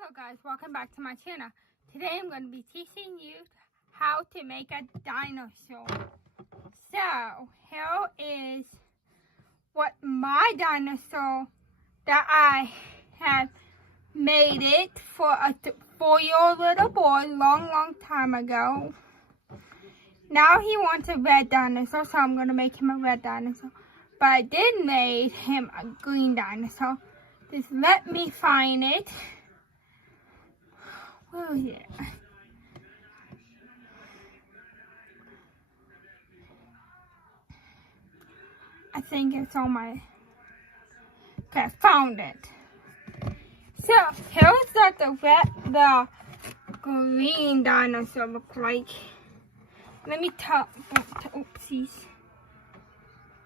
Hello guys, welcome back to my channel. Today I'm going to be teaching you how to make a dinosaur. So, here is what my dinosaur that I have made it for a 4-year-old little boy long time ago. Now he wants a red dinosaur, so I'm going to make him a red dinosaur. But I did make him a green dinosaur. Just let me find it. Where is it? I think it's on my... Okay, I found it. So, here's what the green dinosaur look like. Let me oopsies.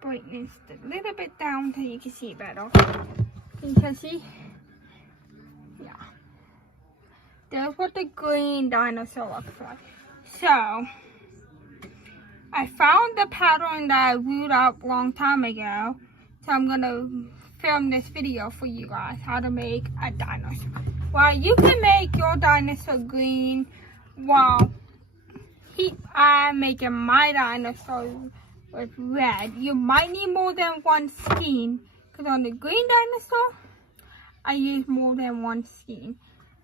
Brightness a little bit down so you can see better. You can see? Yeah. That's what the green dinosaur looks like. So, I found the pattern that I drew up a long time ago. So I'm gonna film this video for you guys, how to make a dinosaur. Well, you can make your dinosaur green while I'm making my dinosaur with red. You might need more than one skin, because on the green dinosaur, I use more than one skin.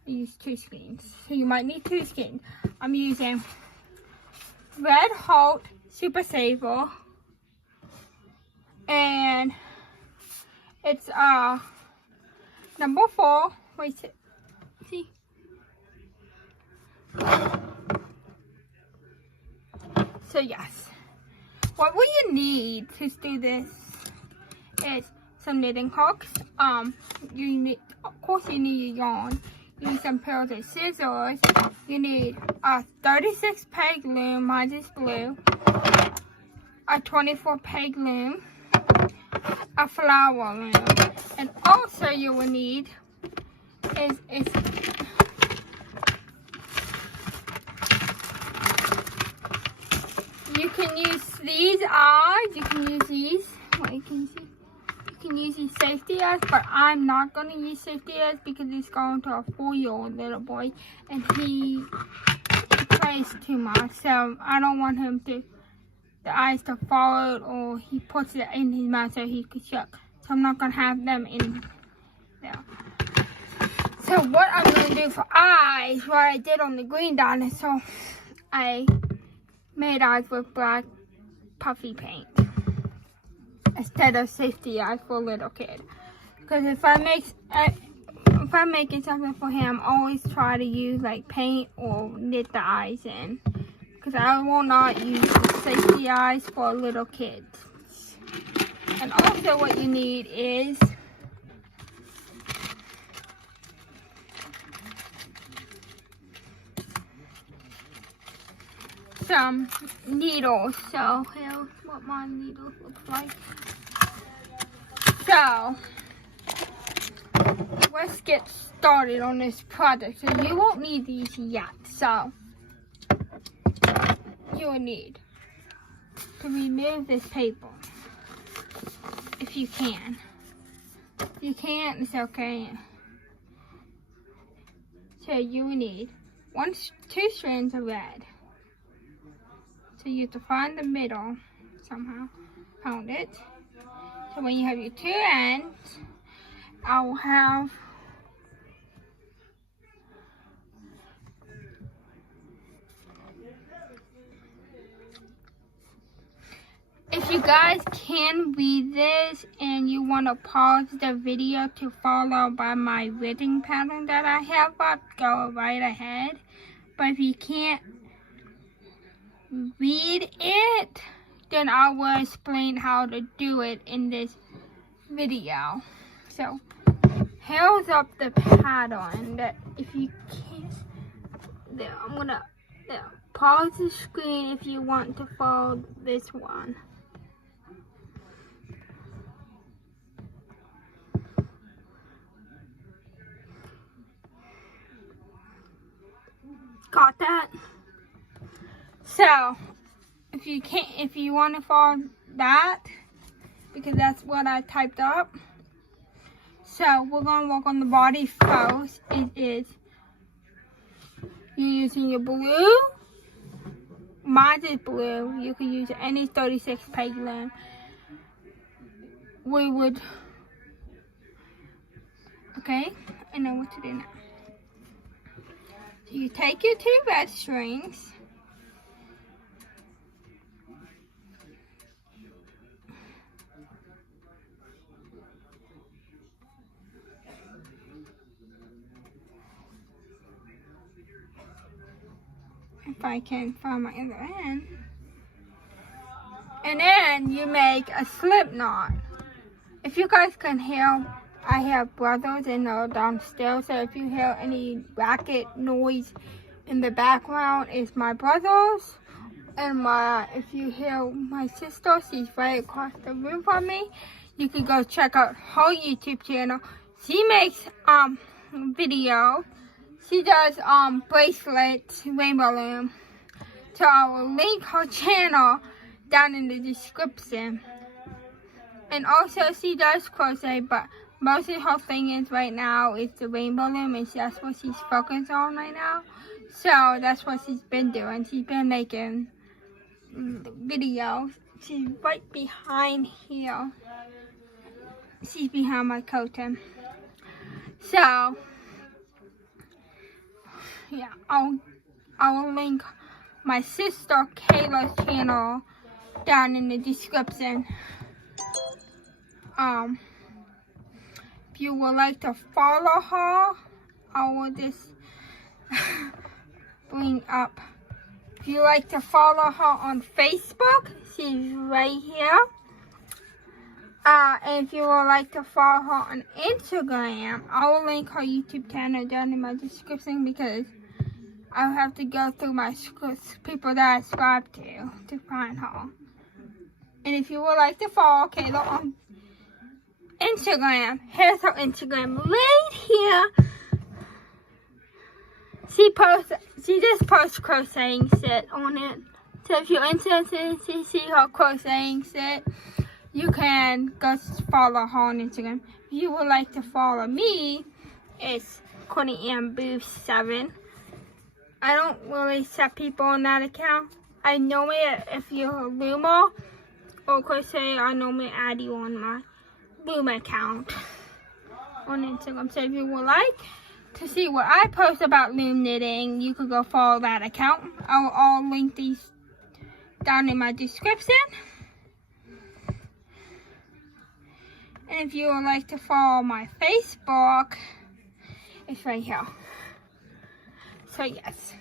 I use 2 skins, so you might need 2 skins. I'm using Red Halt Super Saver, and it's number 4. Wait, see. So yes, what will you need to do this is some knitting hooks. You need, of course, you need your yarn. You need some pairs of scissors. You need a 36 peg loom, mine is blue, a 24 peg loom, a flower loom, and also you will need is you can use these eyes. You can use these. What you can see. You can use these safety eyes, but I'm not going to use safety eyes because he's going to a 4-year-old little boy and he plays too much. So I don't want him to, the eyes to fall out, or he puts it in his mouth so he could choke. So I'm not going to have them in there. So what I'm going to do for eyes, what I did on the green dinosaur, I made eyes with black puffy paint instead of safety eyes for a little kid. Because if I'm making something for him, I always try to use like paint or knit the eyes in. Because I will not use safety eyes for little kids. And also what you need is some needles. So here's what my needles look like. So let's get started on this project. So you won't need these yet. So you will need to remove this paper if you can. If you can't, it's okay. So you will need 2 strands of red. So you have to find the middle somehow. Found it. So when you have your 2 ends, I will have if you guys can read this and you want to pause the video to follow by my reading pattern that I have up, go right ahead. But if you can't read it, then I will explain how to do it in this video. So here's up the pattern that if you can't, there, I'm gonna pause the screen if you want to follow this one. Got that? So if you want to follow that, because that's what I typed up. So we're going to work on the body first. It is you're using your blue, mine is blue. You can use any 36 peg loom. We would, okay, I know what to do now. So you take your 2 red strings, if I can find my other end, and then you make a slip knot. If you guys can hear, I have brothers and they're downstairs, so if you hear any racket noise in the background, it's my brothers. And if you hear my sister, she's right across the room from me. You can go check out her YouTube channel. She makes videos. She does bracelets, rainbow loom. So I will link her channel down in the description. And also she does crochet, but most of her thing is right now is the rainbow loom, and that's what she's focused on right now. So that's what she's been doing. She's been making videos. She's right behind here. She's behind my curtain. So yeah, I'll link my sister Kayla's channel down in the description. If you would like to follow her, I will just bring up. If you like to follow her on Facebook, she's right here. And if you would like to follow her on Instagram, I will link her YouTube channel down in my description, because I'll have to go through my people that I subscribe to find her. And if you would like to follow Kayla on Instagram, here's her Instagram right here. She just posts crocheting set on it. So if you're interested to see her crocheting set, you can go follow her on Instagram. If you would like to follow me, it's Connie Ann Booth 7. I don't really set people on that account. I normally, if you're a loomer or crochet, I normally add you on my Loom account on Instagram. So if you would like to see what I post about loom knitting, you could go follow that account. I'll link these down in my description. And if you would like to follow my Facebook, it's right here. So yes.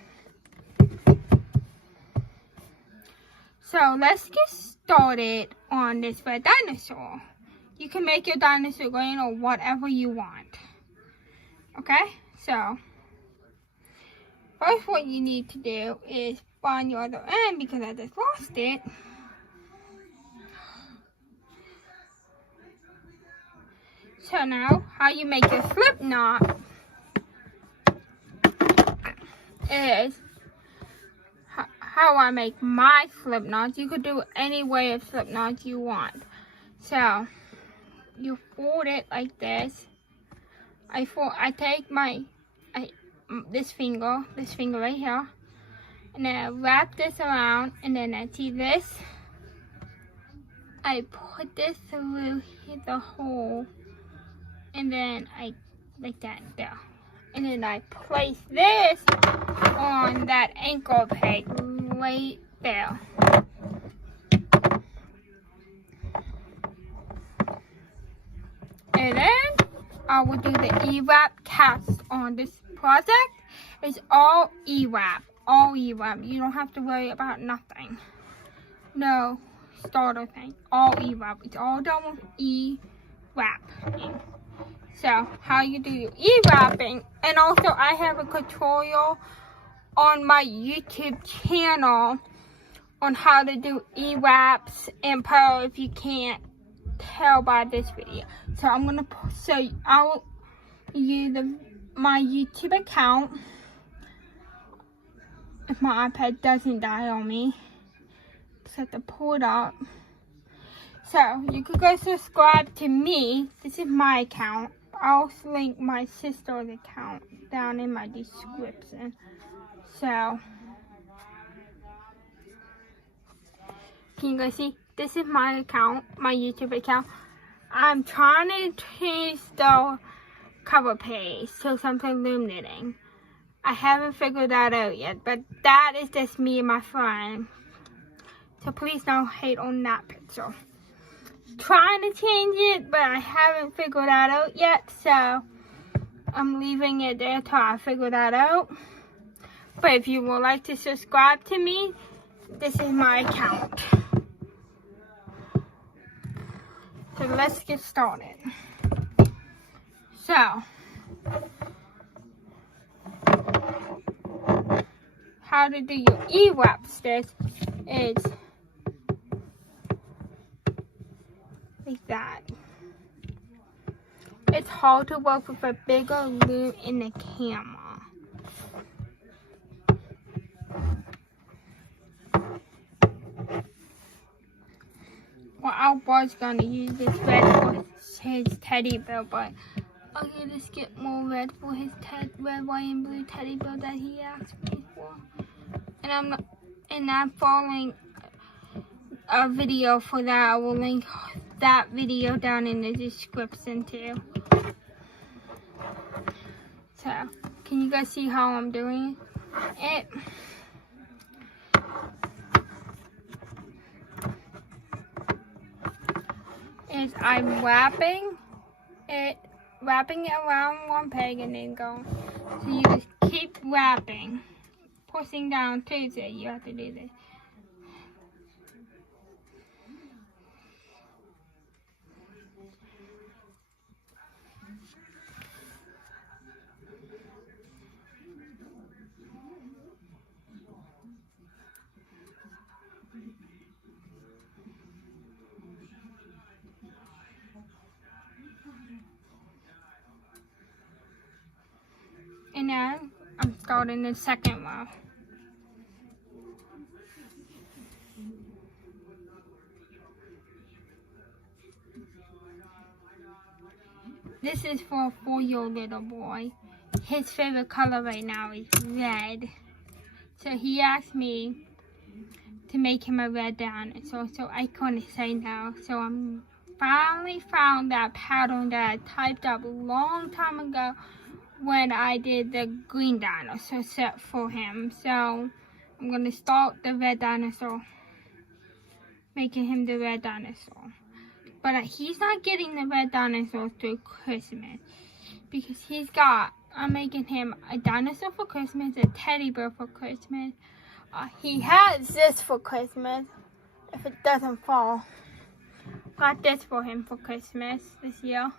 So let's get started on this red dinosaur. You can make your dinosaur green or whatever you want. Okay, so first what you need to do is find your other end, because I just lost it. So now, how you make your slip knot is how I make my slip knots. You could do any way of slip knots you want. So you fold it like this. I take this finger right here, and then I wrap this around, and then I see this. I put this through the hole, and then I like that there, and then I place this on that ankle peg right there. And then I will do the E-wrap cast on this project. It's all E-wrap, all E-wrap. You don't have to worry about nothing. No starter thing, all E-wrap. It's all done with E-wrap. So how you do your E-wrapping, and also I have a tutorial on my YouTube channel on how to do E-wraps and pearl if you can't tell by this video. So I'm gonna I'll use my YouTube account if my iPad doesn't die on me. Just have to pull it up. So you could go subscribe to me. This is my account. I'll link my sister's account down in my description. So, can you guys see? This is my account, my YouTube account. I'm trying to change the cover page to something Loom knitting. I haven't figured that out yet, but that is just me and my friend. So please don't hate on that picture. Trying to change it, but I haven't figured that out yet, so I'm leaving it there till I figure that out. But if you would like to subscribe to me, this is my account. So let's get started. So, how to do your E-wrap stitch is like that. It's hard to work with a bigger loom in the camera. Well, I was gonna use this red for his teddy bear, but I'm gonna just get more red for his red, white, and blue teddy bear that he asked me for. And I'm following a video for that. I will link that video down in the description too. So, can you guys see how I'm doing it? Is I'm wrapping it around one peg and then going. So you just keep wrapping, pushing down to it. You have to do this. And now I'm starting the second row. This is for a 4-year-old little boy. His favorite color right now is red. So he asked me to make him a red dinosaur, so I couldn't say no. So I'm finally found that pattern that I typed up a long time ago when I did the green dinosaur set for him. So I'm gonna start the red dinosaur, making him the red dinosaur. But he's not getting the red dinosaur through Christmas because I'm making him a dinosaur for Christmas, a teddy bear for Christmas. He has this for Christmas, if it doesn't fall. Got this for him for Christmas this year.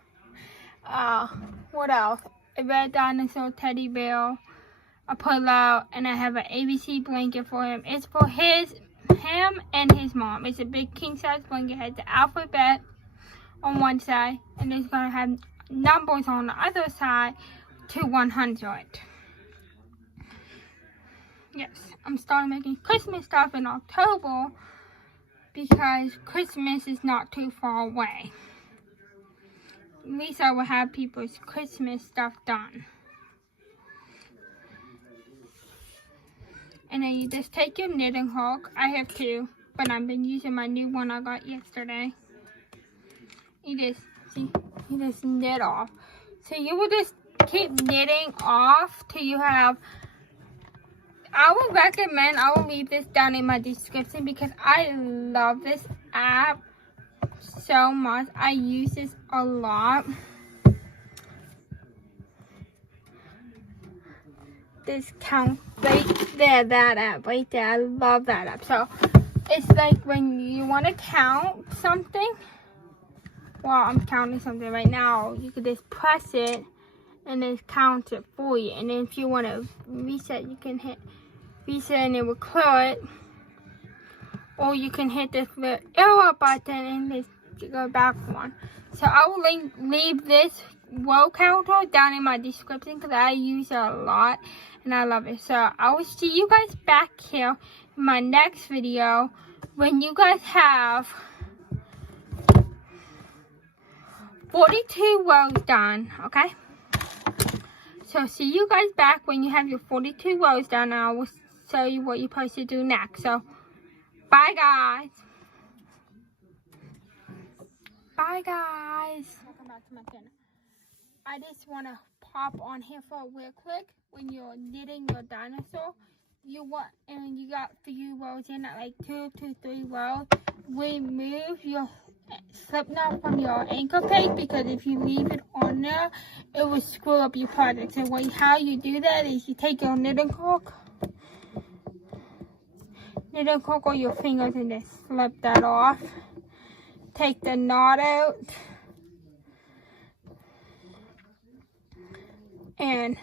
What else? A red dinosaur teddy bear, a pillow, and I have an ABC blanket for him. It's for him and his mom. It's a big king size blanket. It has the alphabet on one side, and it's gonna have numbers on the other side to 100. Yes, I'm starting making Christmas stuff in October because Christmas is not too far away. At least I will have people's Christmas stuff done. And then you just take your knitting hook. I have two, but I've been using my new one I got yesterday. You just knit off. So you will just keep knitting off till you have. I would recommend, I will leave this down in my description because I love this app so much. I use this a lot. This count right there, that app right there. I love that app. So it's like when you want to count something. Well, I'm counting something right now. You could just press it and then count it for you. And then if you want to reset, you can hit reset and it will clear it. Or you can hit this little arrow button and just go back one. So I will leave this row counter down in my description because I use it a lot and I love it. So I will see you guys back here in my next video when you guys have 42 rows done, okay? So see you guys back when you have your 42 rows done, and I will show you what you're supposed to do next. So bye guys. Bye guys. Welcome back to my channel. I just want to pop on here for a real quick. When you're knitting your dinosaur, you got few rows in at like 2 to 3 rows. Remove your slip knot from your anchor peg, because if you leave it on there, it will screw up your project. So how you do that is you take your knitting cork or your fingers and just slip that off. Take the knot out and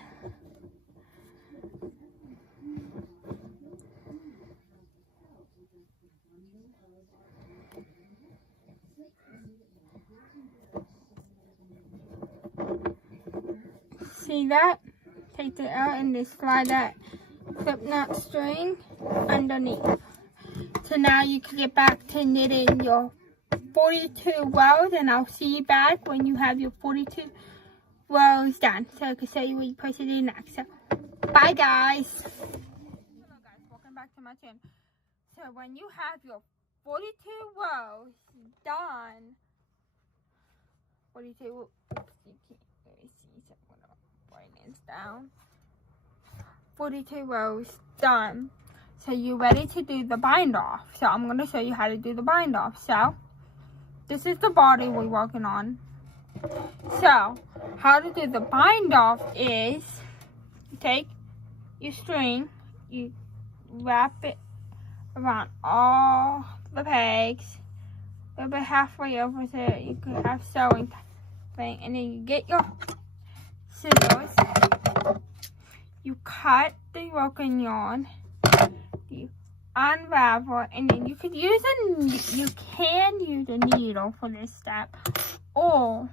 see that? Take it out and just slide that slip knot string underneath. So now you can get back to knitting your 42 rows, and I'll see you back when you have your 42 rows done, so I can show you what you're supposed to do next. So bye guys. Hello guys, welcome back to my channel. So when you have your 42 rows done, 42, oops, you can't really see, so I'm gonna bring this down. 42 rows done. So you're ready to do the bind off. So I'm going to show you how to do the bind off. So this is the body we're working on. So how to do the bind off is you take your string, you wrap it around all the pegs, a little bit halfway over so you can have sewing thing, and then you get your scissors, you cut the broken yarn, you unravel, and then you can use a needle for this step, or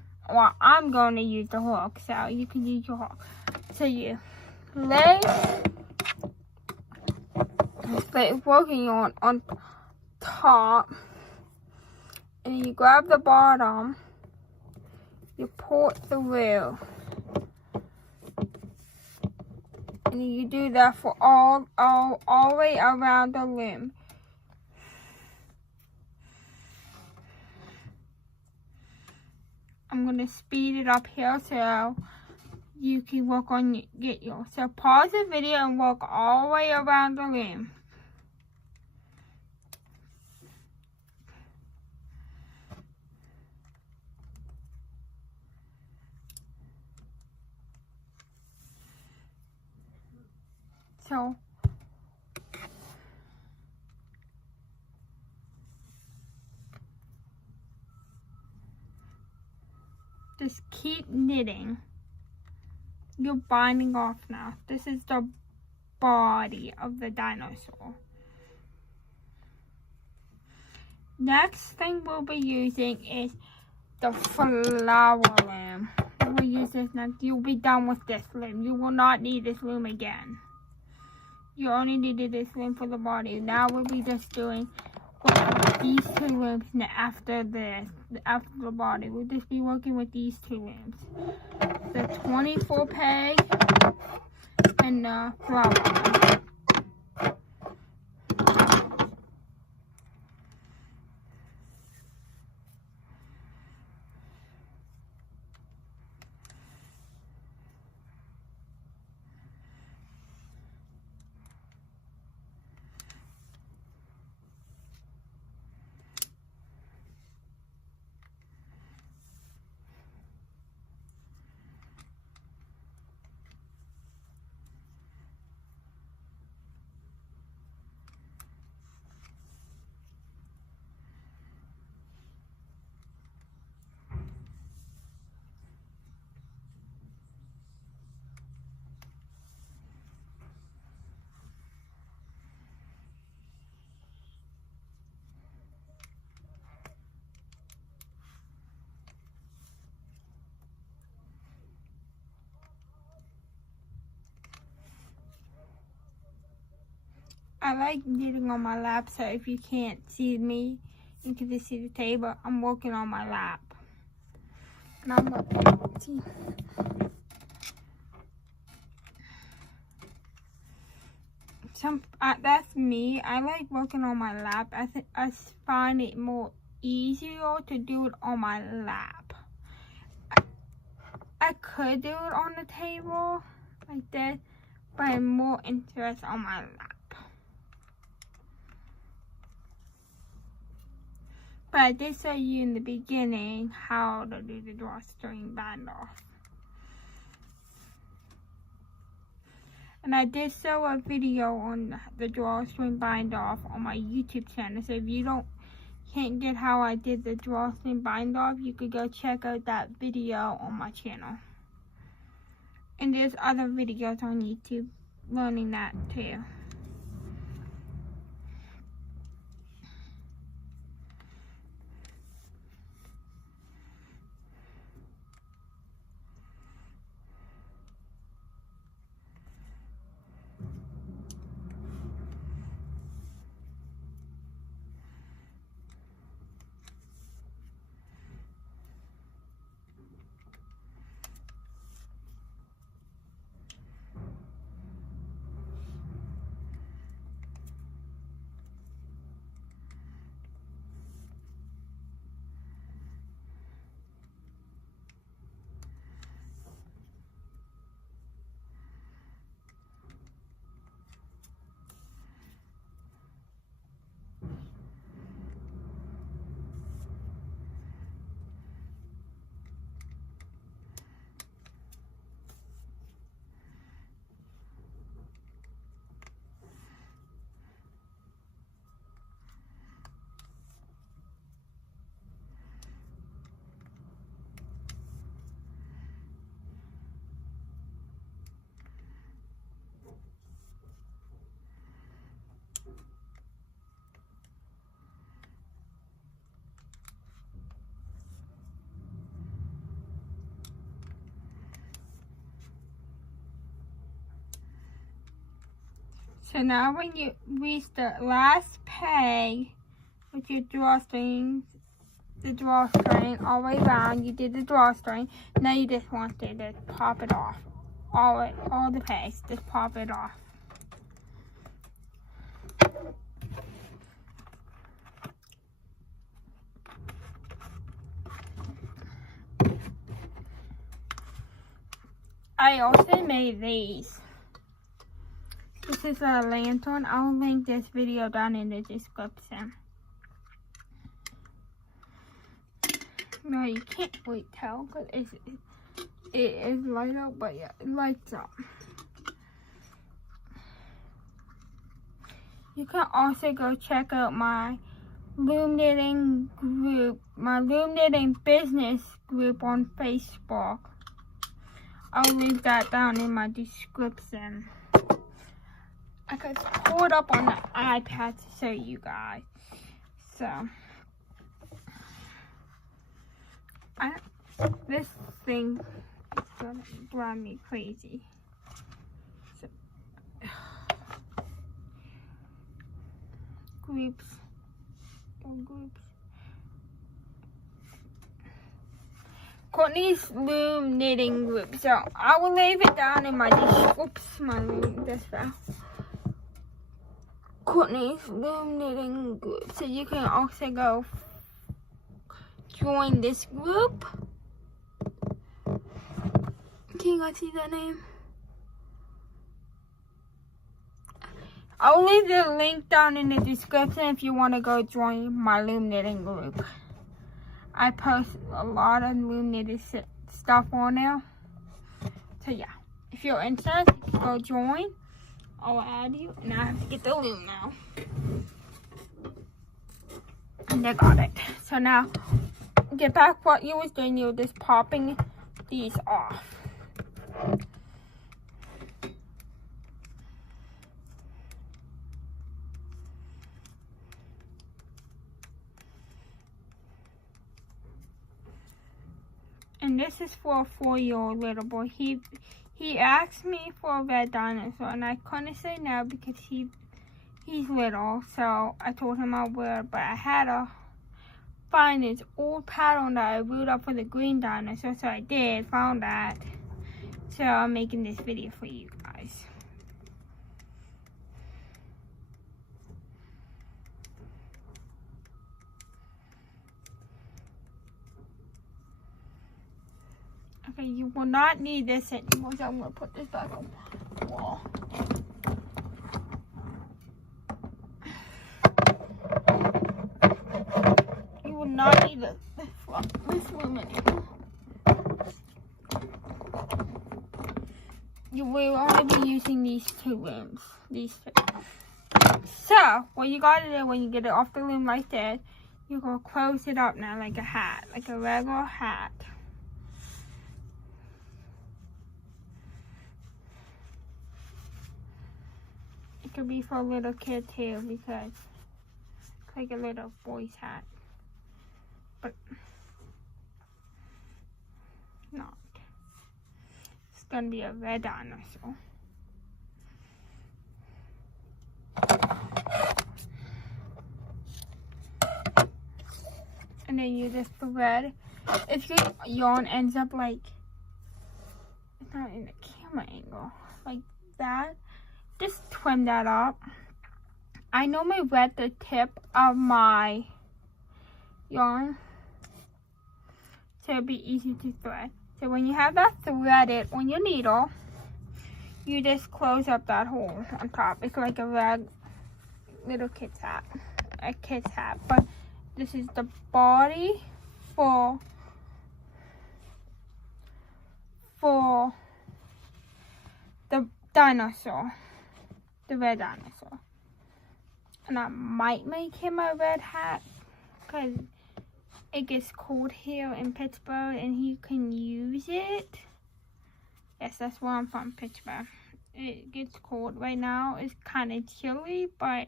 I'm going to use the hook, so you can use your hook. So you lay the broken yarn on top, and you grab the bottom, you pull it through. And you do that for all the way around the loom. I'm gonna speed it up here so you can work on get yours. So pause the video and work all the way around the loom. So just keep knitting. You're binding off now. This is the body of the dinosaur. Next thing we'll be using is the flower loom. We'll use this next. You'll be done with this loom. You will not need this loom again. You only needed this loom for the body. Now we'll be just doing these two looms after this, after the body. We'll just be working with these two looms. The 24 peg and the flower loom. I like knitting on my lap, so if you can't see me, you can just see the table. I'm working on my lap. And I'm working. See. That's me. I like working on my lap. I find it more easier to do it on my lap. I could do it on the table like this, but I'm more interested on my lap. But I did show you in the beginning how to do the drawstring bind off. And I did show a video on the drawstring bind off on my YouTube channel. So if you can't get how I did the drawstring bind off, you could go check out that video on my channel. And there's other videos on YouTube learning that too. So now when you reach the last peg with your drawstring, the drawstring all the way around, you did the drawstring. Now you just want to just pop it off. All the pegs, just pop it off. I also made these. This is a lantern. I'll link this video down in the description. No, you can't really tell because it is light out, but yeah, it lights up. You can also go check out my Loom Knitting group, my Loom Knitting business group on Facebook. I'll leave that down in my description. I could pull it up on the iPad to show you guys. So, this thing is gonna drive me crazy. So, groups. Courtney's Loom Knitting group. So I will leave it down in my Courtney's Loom Knitting group. So you can also go join this group. Can you guys see that name? I'll leave the link down in the description if you want to go join my Loom Knitting group. I post a lot of Loom knitted stuff on there. So yeah, if you're interested, you can go join. I'll add you, and I have to get the loom now. And I got it. So now, get back what you was doing. You were just popping these off. And this is for a 4-year-old little boy. He asked me for a red dinosaur, and I couldn't say no because he's little. So I told him I would, but I had to find this old pattern that I wrote up for the green dinosaur. So I did, found that. So I'm making this video for you guys. Okay, you will not need this anymore, so I'm going to put this back on the wall. You will not need this room anymore. You will only be using these two rooms. These two. So, what you gotta do when you get it off the loom like this, you're gonna close it up now like a hat, like a regular hat. It could be for a little kid too, because it's like a little boy's hat. But not. It's gonna be a red dinosaur. And then you just thread. If your yarn ends up like, it's not in the camera angle, like that, just trim that up. I normally wet the tip of my yarn so it'll be easy to thread. So when you have that threaded on your needle, you just close up that hole on top. It's like a rag, little kid's hat, a kid's hat. But this is the body for the dinosaur, the red dinosaur. And I might make him a red hat because it gets cold here in Pittsburgh and he can use it. Yes, that's where I'm from, Pittsburgh. It gets cold right now. It's kind of chilly, but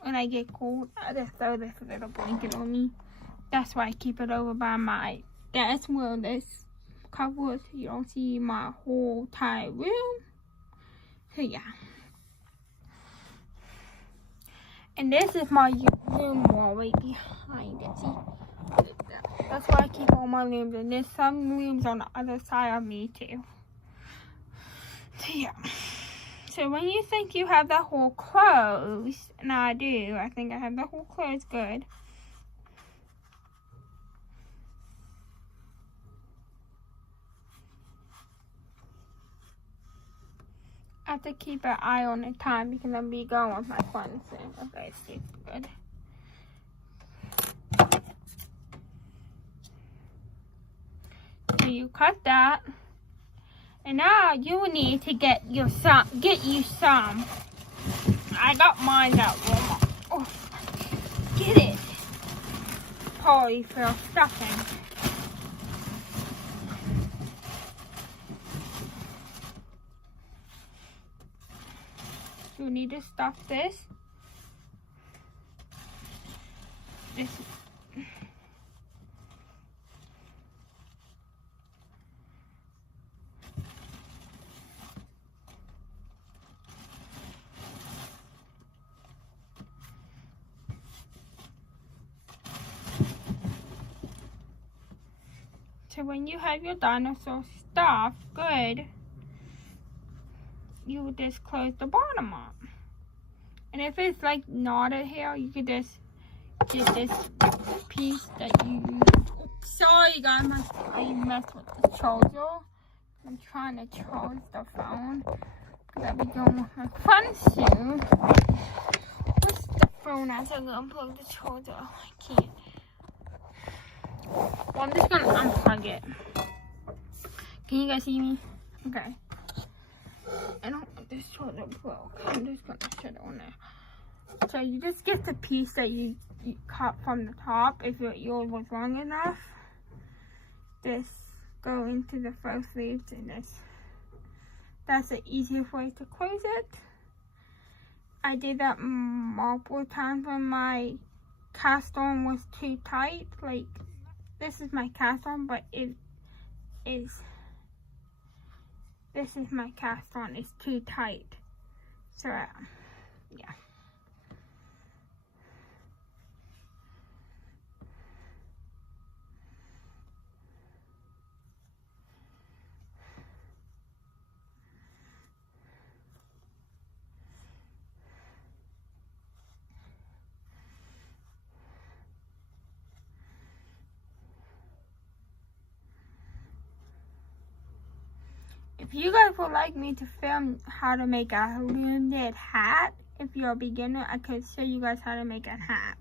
when I get cold, I just throw this little blanket on me. That's why I keep it over by my, that's where this covers. You don't see my whole entire room. So yeah. And this is my loom wall right behind it. See? That's why I keep all my looms. And there's some looms on the other side of me too. So yeah. So when you think you have the hole closed, and I do, I think I have the hole closed good. I have to keep an eye on the time because I'm be going with my friends soon. Okay, it's good. So you cut that. And now you need to get you some. I got mine at Walmart. Oh, get it. Polyfill stuffing. You need to stuff this. So when you have your dinosaur stuffed good, you just close the bottom up. And if it's like knotted here, you could just get this piece that you use. Oops, sorry guys, I messed with the charger. I'm trying to charge the phone because I'll be going with my friends soon. What's the phone as I unplug the charger? I can't. Well, I'm just gonna unplug it. Can you guys see me? Okay. I don't want this charger broke. I'm just gonna set it on there. So you just get the piece that you cut from the top. If yours was long enough, just go into the first leaves and that's the easiest way to close it. I did that multiple times when my cast on was too tight. Like, this is my cast on, but this is my cast on. It's too tight. So, yeah. if you guys would like me to film how to make a loom knit hat, if you're a beginner, I could show you guys how to make a hat.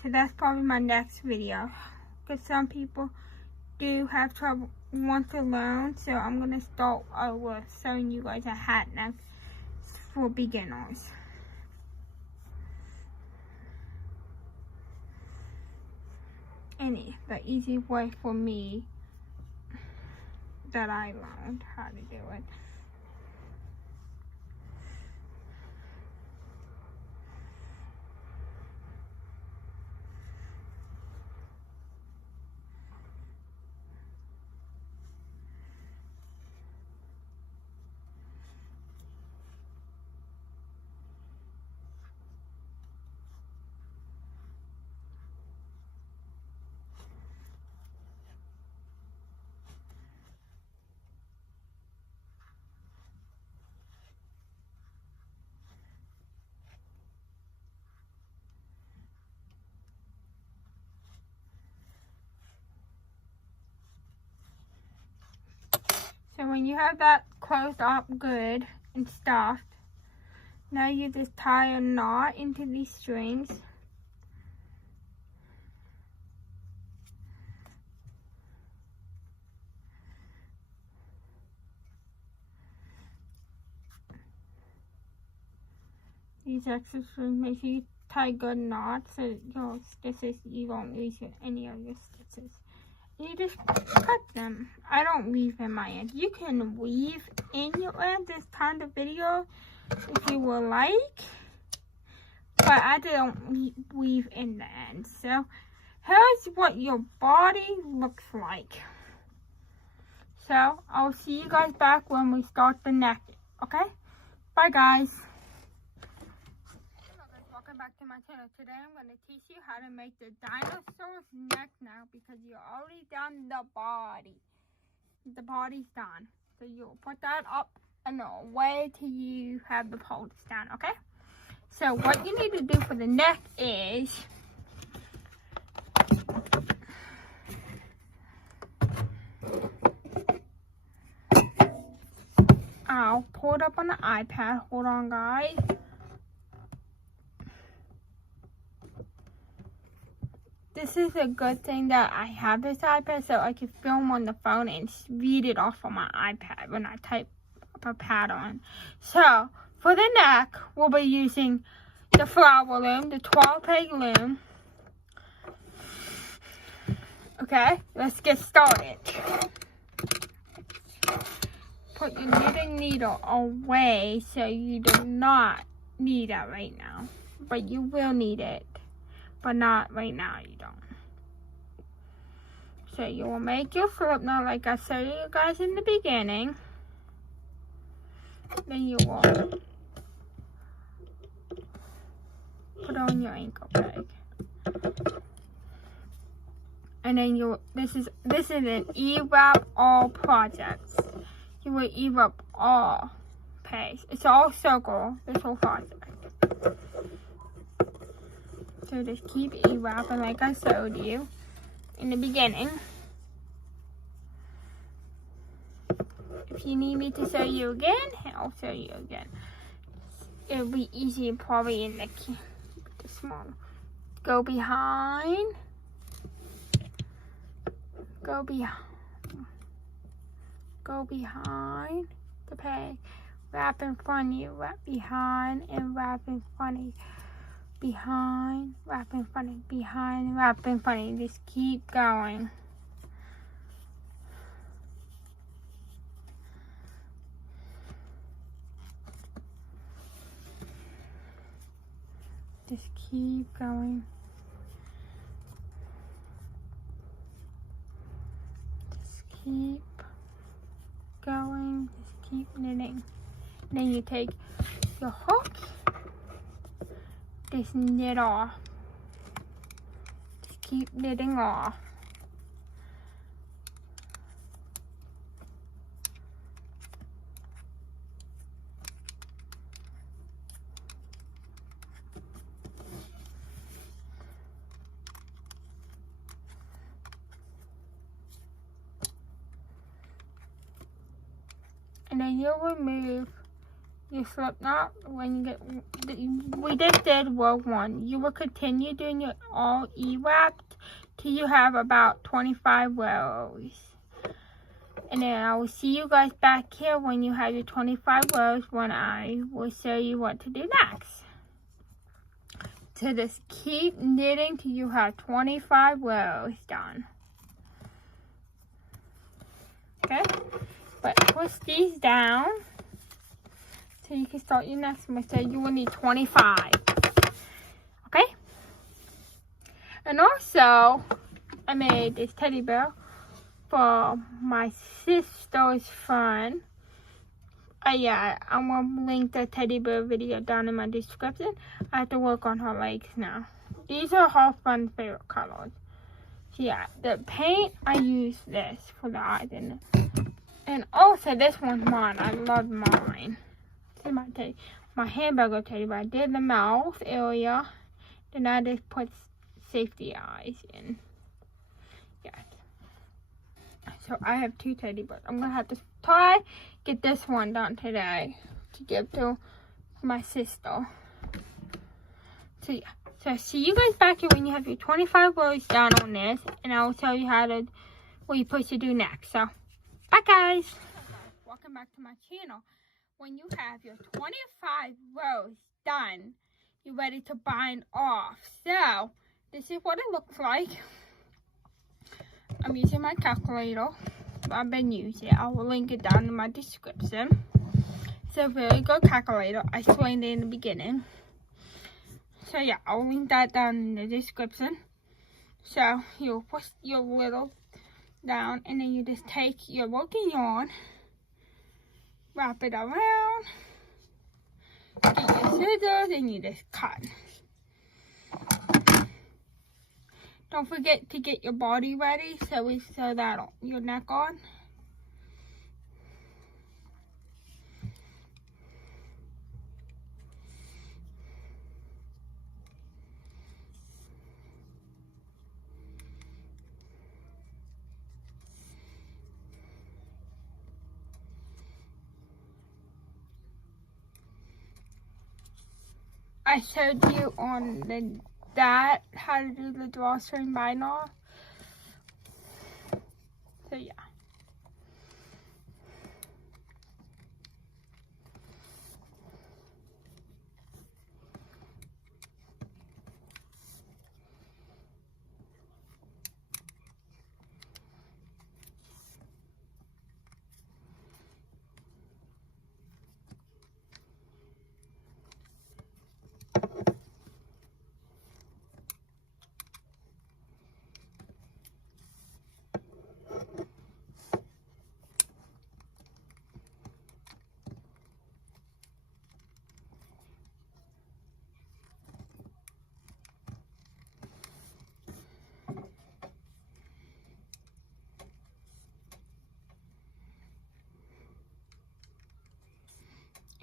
So that's probably my next video. Because some people do have trouble, want to learn. So I'm going to start with showing you guys a hat next for beginners. And it's the easy way for me that I learned how to do it. So when you have that closed up good and stuffed, now you just tie a knot into these strings. These extra strings, make sure you tie good knots so your stitches, you won't lose any of your stitches. You just cut them. I don't weave in my end. You can weave in your end this kind of video if you would like, but I don't weave in the end. So here's what your body looks like. So I'll see you guys back when we start the neck. Okay? Bye guys. Welcome back to my channel. Today I'm going to teach you how to make the dinosaur's neck now, because you're already done the body. The body's done. So you'll put that up and away till you have the poles down, okay? So what you need to do for the neck is I'll pull it up on the iPad. Hold on, guys. This is a good thing that I have this iPad, so I can film on the phone and read it off on my iPad when I type up a pattern. So, for the neck, we'll be using the flower loom, the 12-peg loom. Okay, let's get started. Put your knitting needle away so you do not need that right now. But you will need it. But not right now, you don't. So you will make your slip knot like I showed you guys in the beginning. Then you will put on your ankle peg. And then this is an E-wrap all project. You will E-wrap all pegs. It's all circle, this whole project. So just keep E-wrapping like I showed you in the beginning. If you need me to show you again, I'll show you again. It'll be easy probably in the small. Go behind. Go behind the peg. Wrap in front of you. Wrap behind and wrap in front of you. Behind, wrap in front of you. Behind, wrap in front of you. Just keep going. Just keep going. Just keep going. Just keep knitting. Then you take your hook. Just knit off. Just keep knitting off. and then you remove your slip knot when you get. We just did row 1. You will continue doing it all E-wrapped till you have about 25 rows. And then I will see you guys back here when you have your 25 rows when I will show you what to do next. So just keep knitting till you have 25 rows done. Okay? But push these down so you can start your next one. So you will need 25. Okay? And also, I made this teddy bear for my sister's friend. Yeah, I'm gonna link the teddy bear video down in my description. I have to work on her legs now. These are her friend's favorite colors. So yeah, the paint, I use this for the eyes. And also, this one's mine. I love mine. This is my hamburger teddy bear. I did the mouth area. Then I just put safety eyes in. Yes. So I have 2 teddy bears. I'm gonna have to get this one done today to give to my sister. So yeah. So see you guys back here when you have your 25 rows done on this, and I will tell you what you're supposed to do next. So bye guys. Welcome back to my channel. When you have your 25 rows done, you're ready to bind off. So this is what it looks like. I'm using my calculator. I've been using it. I will link it down in my description. It's a really good calculator. I explained it in the beginning. So yeah, I'll link that down in the description. So you'll push your little down, and then you just take your working yarn, wrap it around, get your scissors, and you just cut. Don't forget to get your body ready so we sew that your neck on. I showed you on how to do the drawstring bind off. So yeah.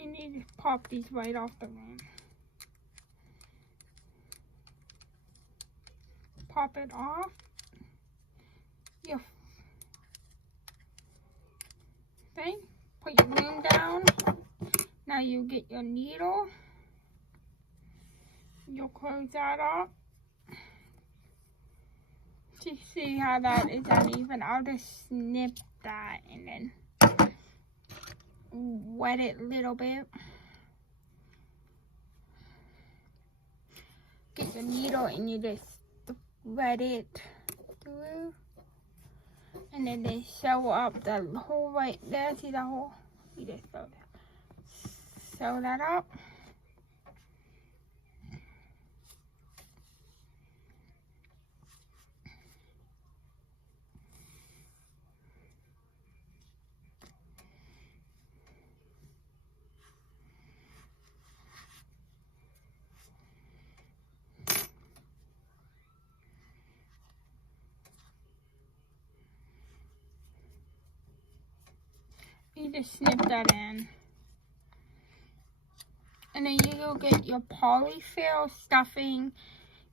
And you just pop these right off the loom. Pop it off. Your thing. Put your loom down. Now you get your needle. You'll close that up. To see how that is uneven, I'll just snip that and then wet it a little bit. Get your needle and you just thread it through, and then they sew up the hole right there. See the hole? You just sew that up. You just snip that in. And then you go get your polyfill stuffing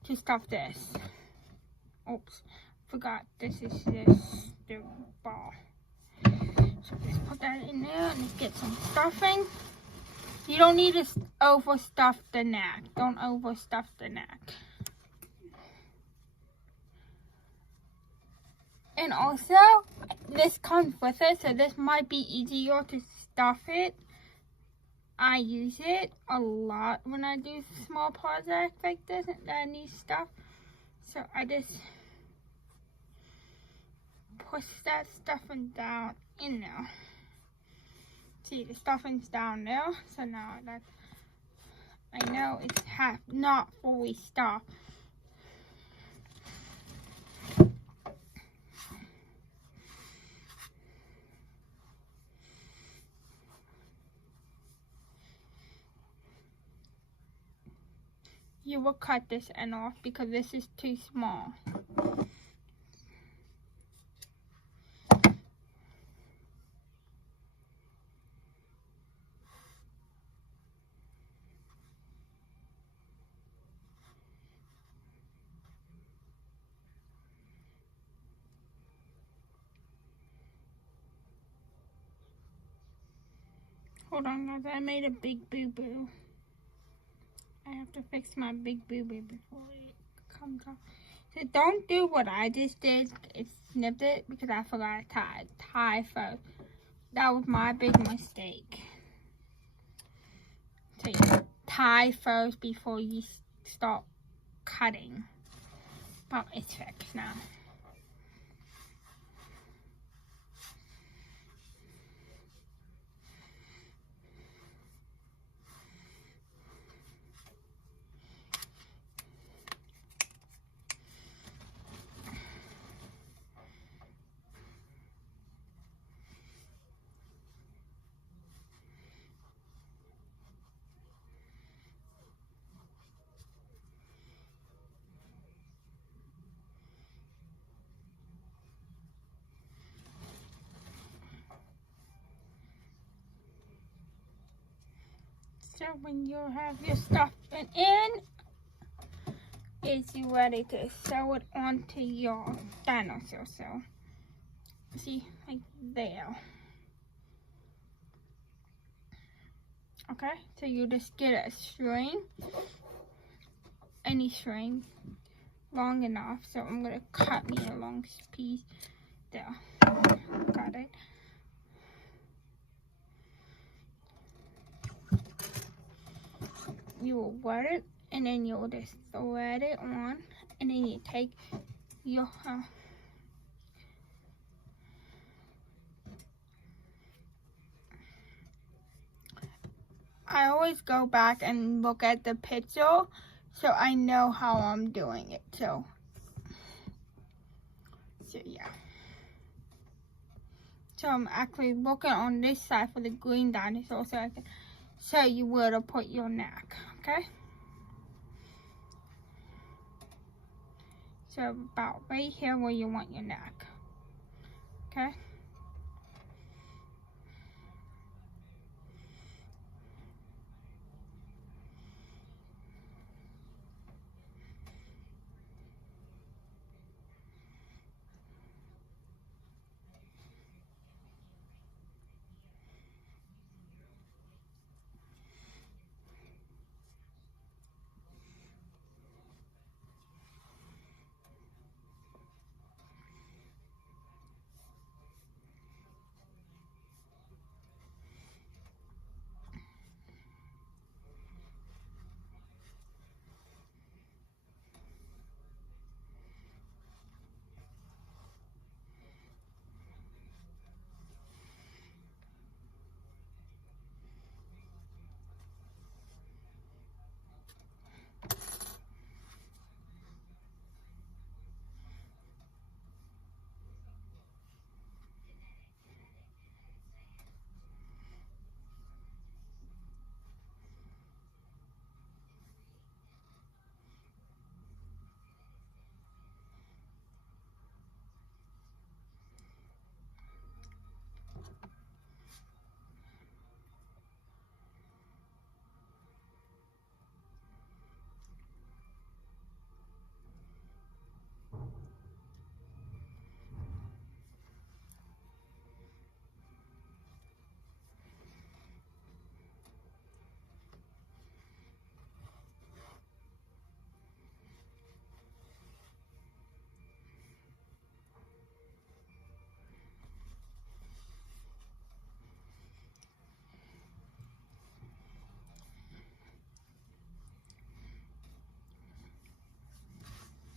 to stuff this. Oops, forgot this is the ball. So just put that in there and get some stuffing. You don't need to overstuff the neck. Don't overstuff the neck. And also, this comes with it, so this might be easier to stuff it. I use it a lot when I do small projects like this that I need stuff. So I just push that stuffing down in there. See, the stuffing's down there, so now that I know it's not fully stuffed. You will cut this end off because this is too small. Hold on, guys, I made a big boo-boo. I have to fix my big boo-boo before it comes off. So don't do what I just did. It snipped it because I forgot to tie first. That was my big mistake. So you tie first before you start cutting. But it's fixed now. So when you have your stuff in, it's ready to sew it onto your dinosaur. So see, like there. Okay, so you just get a string, any string, long enough. So I'm gonna cut me a long piece there. Got it. You will wet it, and then you'll just thread it on, and then you take your I always go back and look at the picture so I know how I'm doing it. So yeah. So I'm actually looking on this side for the green dinosaur so I can show you where to put your neck, okay? So about right here where you want your neck, okay?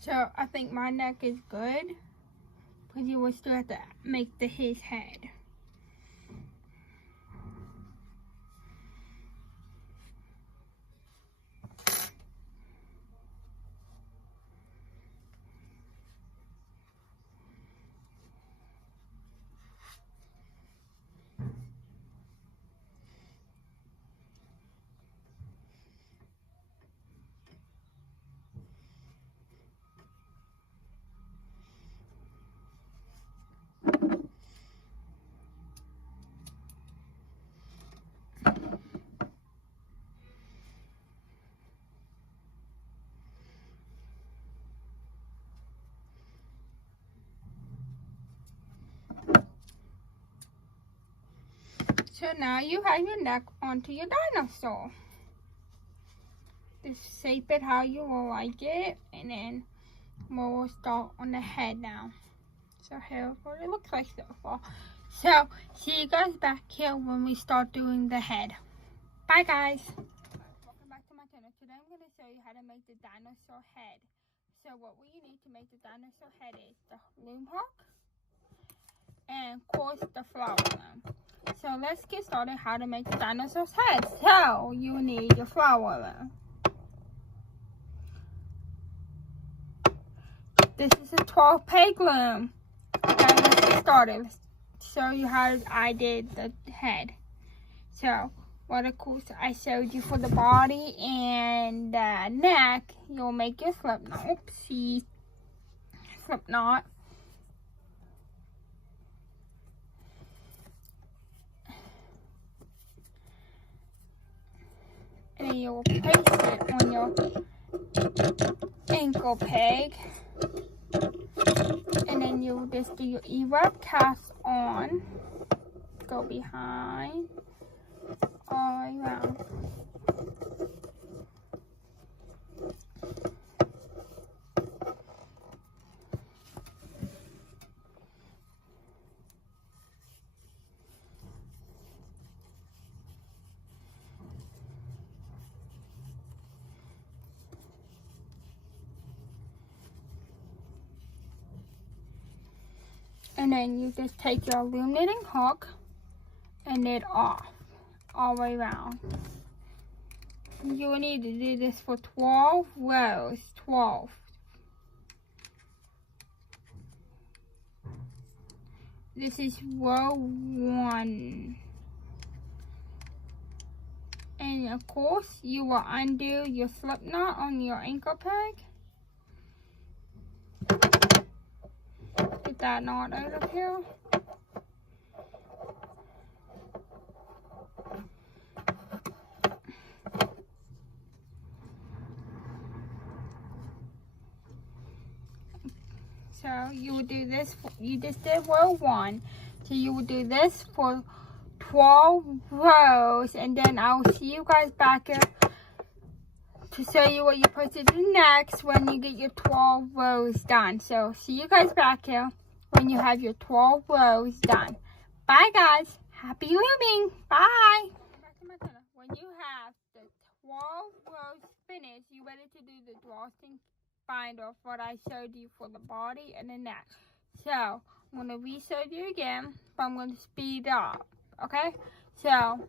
So I think my neck is good, because you will still have to make his head. So now you have your neck onto your dinosaur. Just shape it how you will like it, and then we'll start on the head now. So here's what it looks like so far. So see you guys back here when we start doing the head. Bye guys. Welcome back to my channel. Today I'm going to show you how to make the dinosaur head. So what we need to make the dinosaur head is the loom hook and of course the flower loom. So let's get started how to make the dinosaur's head. So you need your flower loom. This is a 12 peg loom. Okay, let's get started. Let's show you how I did the head. So what of course I showed you for the body and the neck, you'll make your slip knot. Oopsie. Slip knot. And then you'll place it on your ankle peg. And then you'll just do your E-wrap cast on. Go behind. All the way around. And then you just take your loom knitting hook and knit off all the way around. You will need to do this for 12 rows. 12. This is row 1. And of course, you will undo your slip knot on your ankle peg. Get that knot out of here. So you will do this, you just did row 1. So you will do this for 12 rows, and then I'll see you guys back here to show you what you're supposed to do next when you get your 12 rows done. So see you guys back here when you have your 12 rows done. Bye guys. Happy looming. Bye. Back to my channel. When you have the 12 rows finished, you're ready to do the drawstring bind off what I showed you for the body and the neck. So I'm going to re-show you again, but I'm going to speed up. Okay? So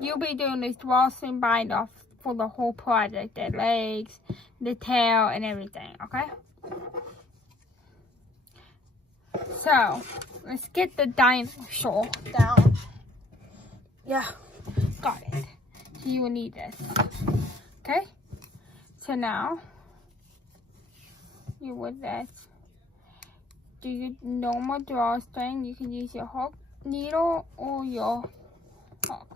you'll be doing this drawstring bind off for the whole project, the legs, the tail, and everything, okay? So, let's get the dinosaur down. Yeah, got it. So you will need this, okay? So now, you would just do your normal drawstring. You can use your hook needle or your hook.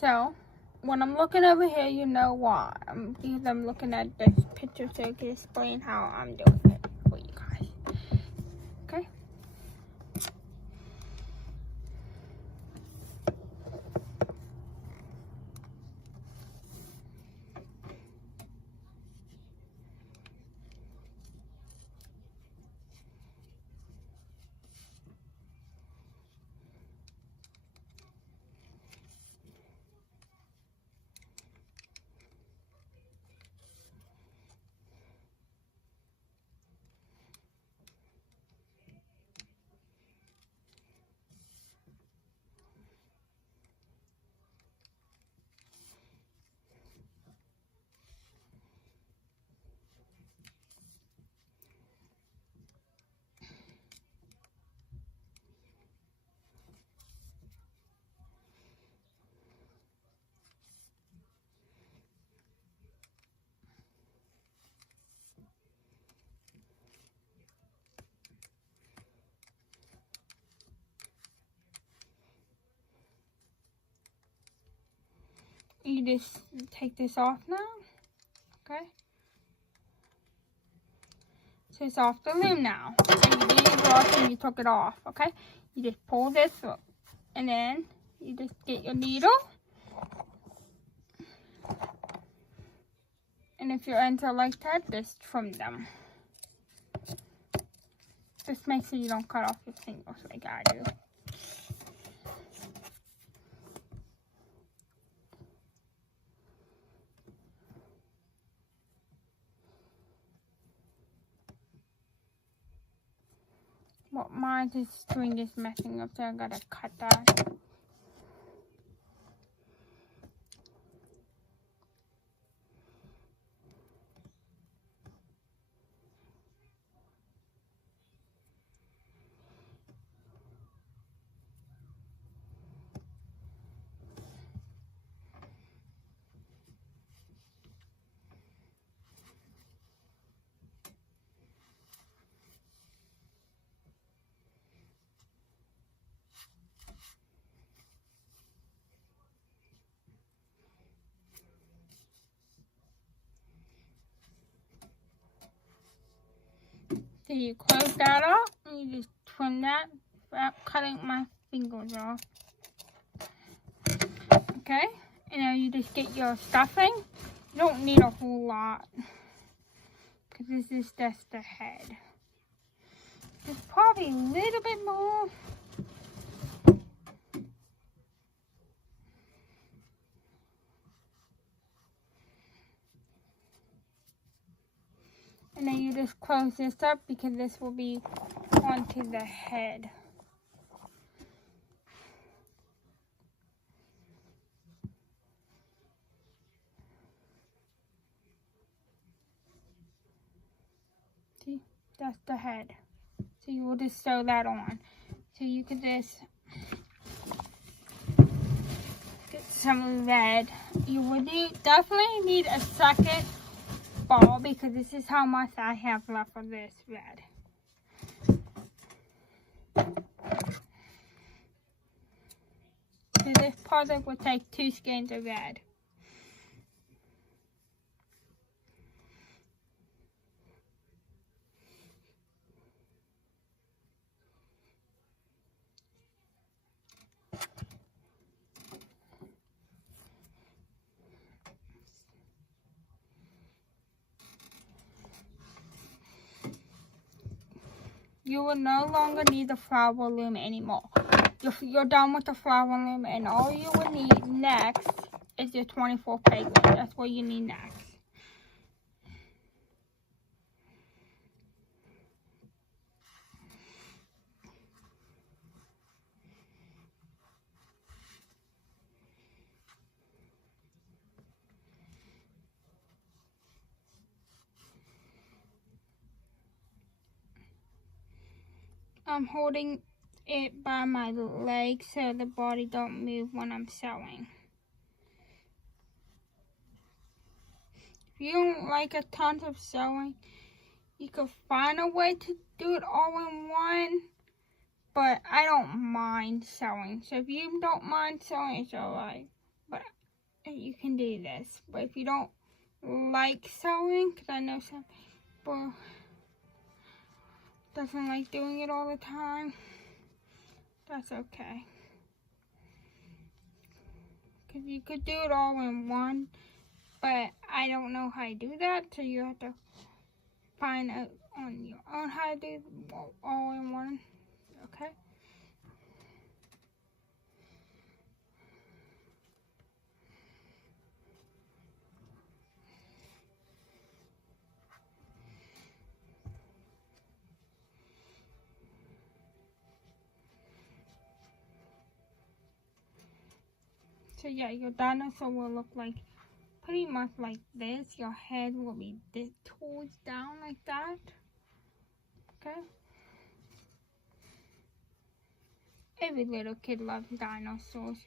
So, when I'm looking over here, you know why. Because I'm looking at this picture so I can explain how I'm doing it for you guys. Okay? You just take this off now, okay? So it's off the loom now. And you did your brush and you took it off, okay? You just pull this up, and then you just get your needle. And if your ends are like that, just trim them. Just make sure you don't cut off your fingers like I do. Well, mine is doing this messing up, so I gotta cut that. So you close that up, and you just trim that without cutting my fingers off. Okay, and now you just get your stuffing. You don't need a whole lot, because this is just the head. There's probably a little bit more. And then you just close this up because this will be onto the head. See, that's the head. So you will just sew that on. So you could just get some red. You would definitely need a second ball because this is how much I have left of this red. So this project would take 2 skeins of red. You will no longer need the flower loom anymore. You're done with the flower loom, and all you will need next is your 24 peg loom. That's what you need next. I'm holding it by my legs so the body don't move when I'm sewing. If you don't like a ton of sewing, you could find a way to do it all in one, but I don't mind sewing. So if you don't mind sewing, it's alright, but you can do this. But if you don't like sewing, because I know some people doesn't like doing it all the time, that's okay. Because you could do it all in one, but I don't know how to do that, so you have to find out on your own how to do it all in one, okay? So yeah, your dinosaur will look like pretty much like this. Your head will be towards down like that. Okay? Every little kid loves dinosaurs.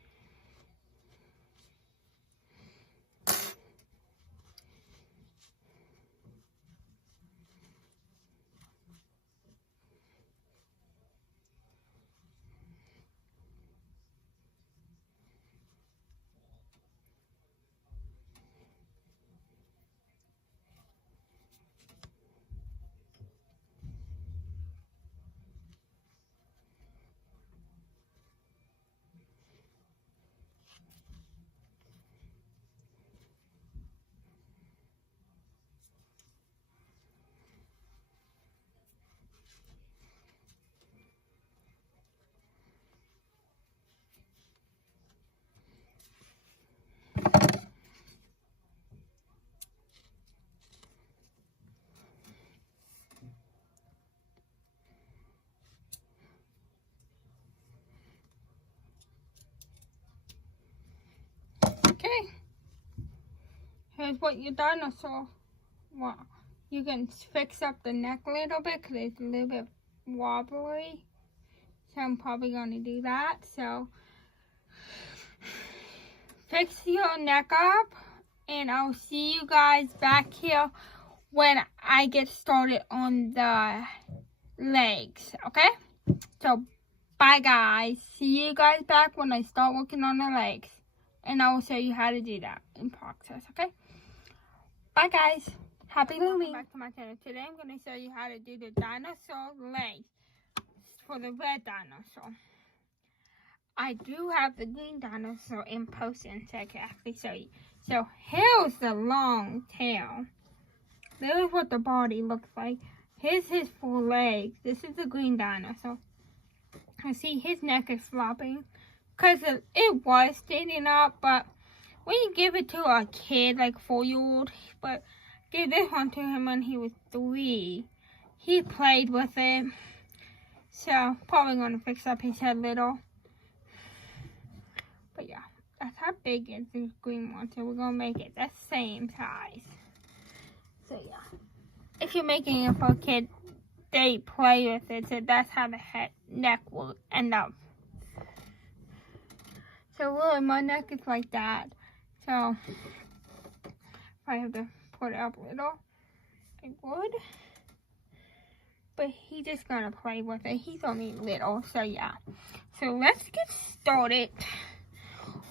here's what your dinosaur want. You can fix up the neck a little bit because it's a little bit wobbly. So I'm probably going to do that. So fix your neck up, and I'll see you guys back here when I get started on the legs, okay? So bye guys. See you guys back when I start working on the legs. And I will show you how to do that in process, okay? Bye guys. Happy looming. Welcome back to my channel. Today I'm going to show you how to do the dinosaur legs for the red dinosaur. I do have the green dinosaur in potion, so I can actually show you. So here's the long tail. This is what the body looks like. Here's his 4 legs. This is the green dinosaur. I see his neck is flopping because it was standing up, but when you give it to a kid, like 4-year-old, but give this one to him when he was 3, he played with it. So probably going to fix up his head a little. But yeah, that's how big is this green one. So we're going to make it the same size. So yeah, if you're making it for a kid, they play with it. So that's how the neck will end up. So really, my neck is like that. So if I have to put it up a little, I would. But he's just going to play with it. He's only little, so yeah. So let's get started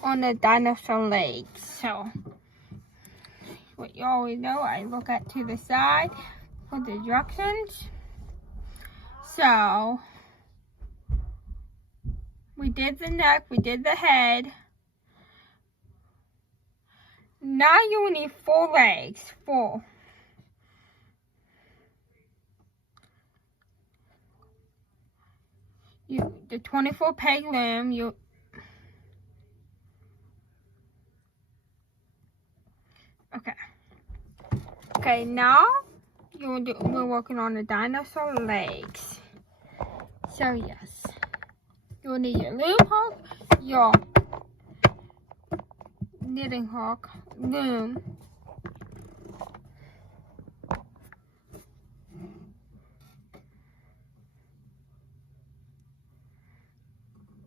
on the dinosaur legs. So what you always know, I look at to the side for the directions. So we did the neck, we did the head. Now you will need 4 legs. 4. The 24 peg loom, Okay, now we're working on the dinosaur legs. So yes, you'll need your loom hook, your knitting hook, loom,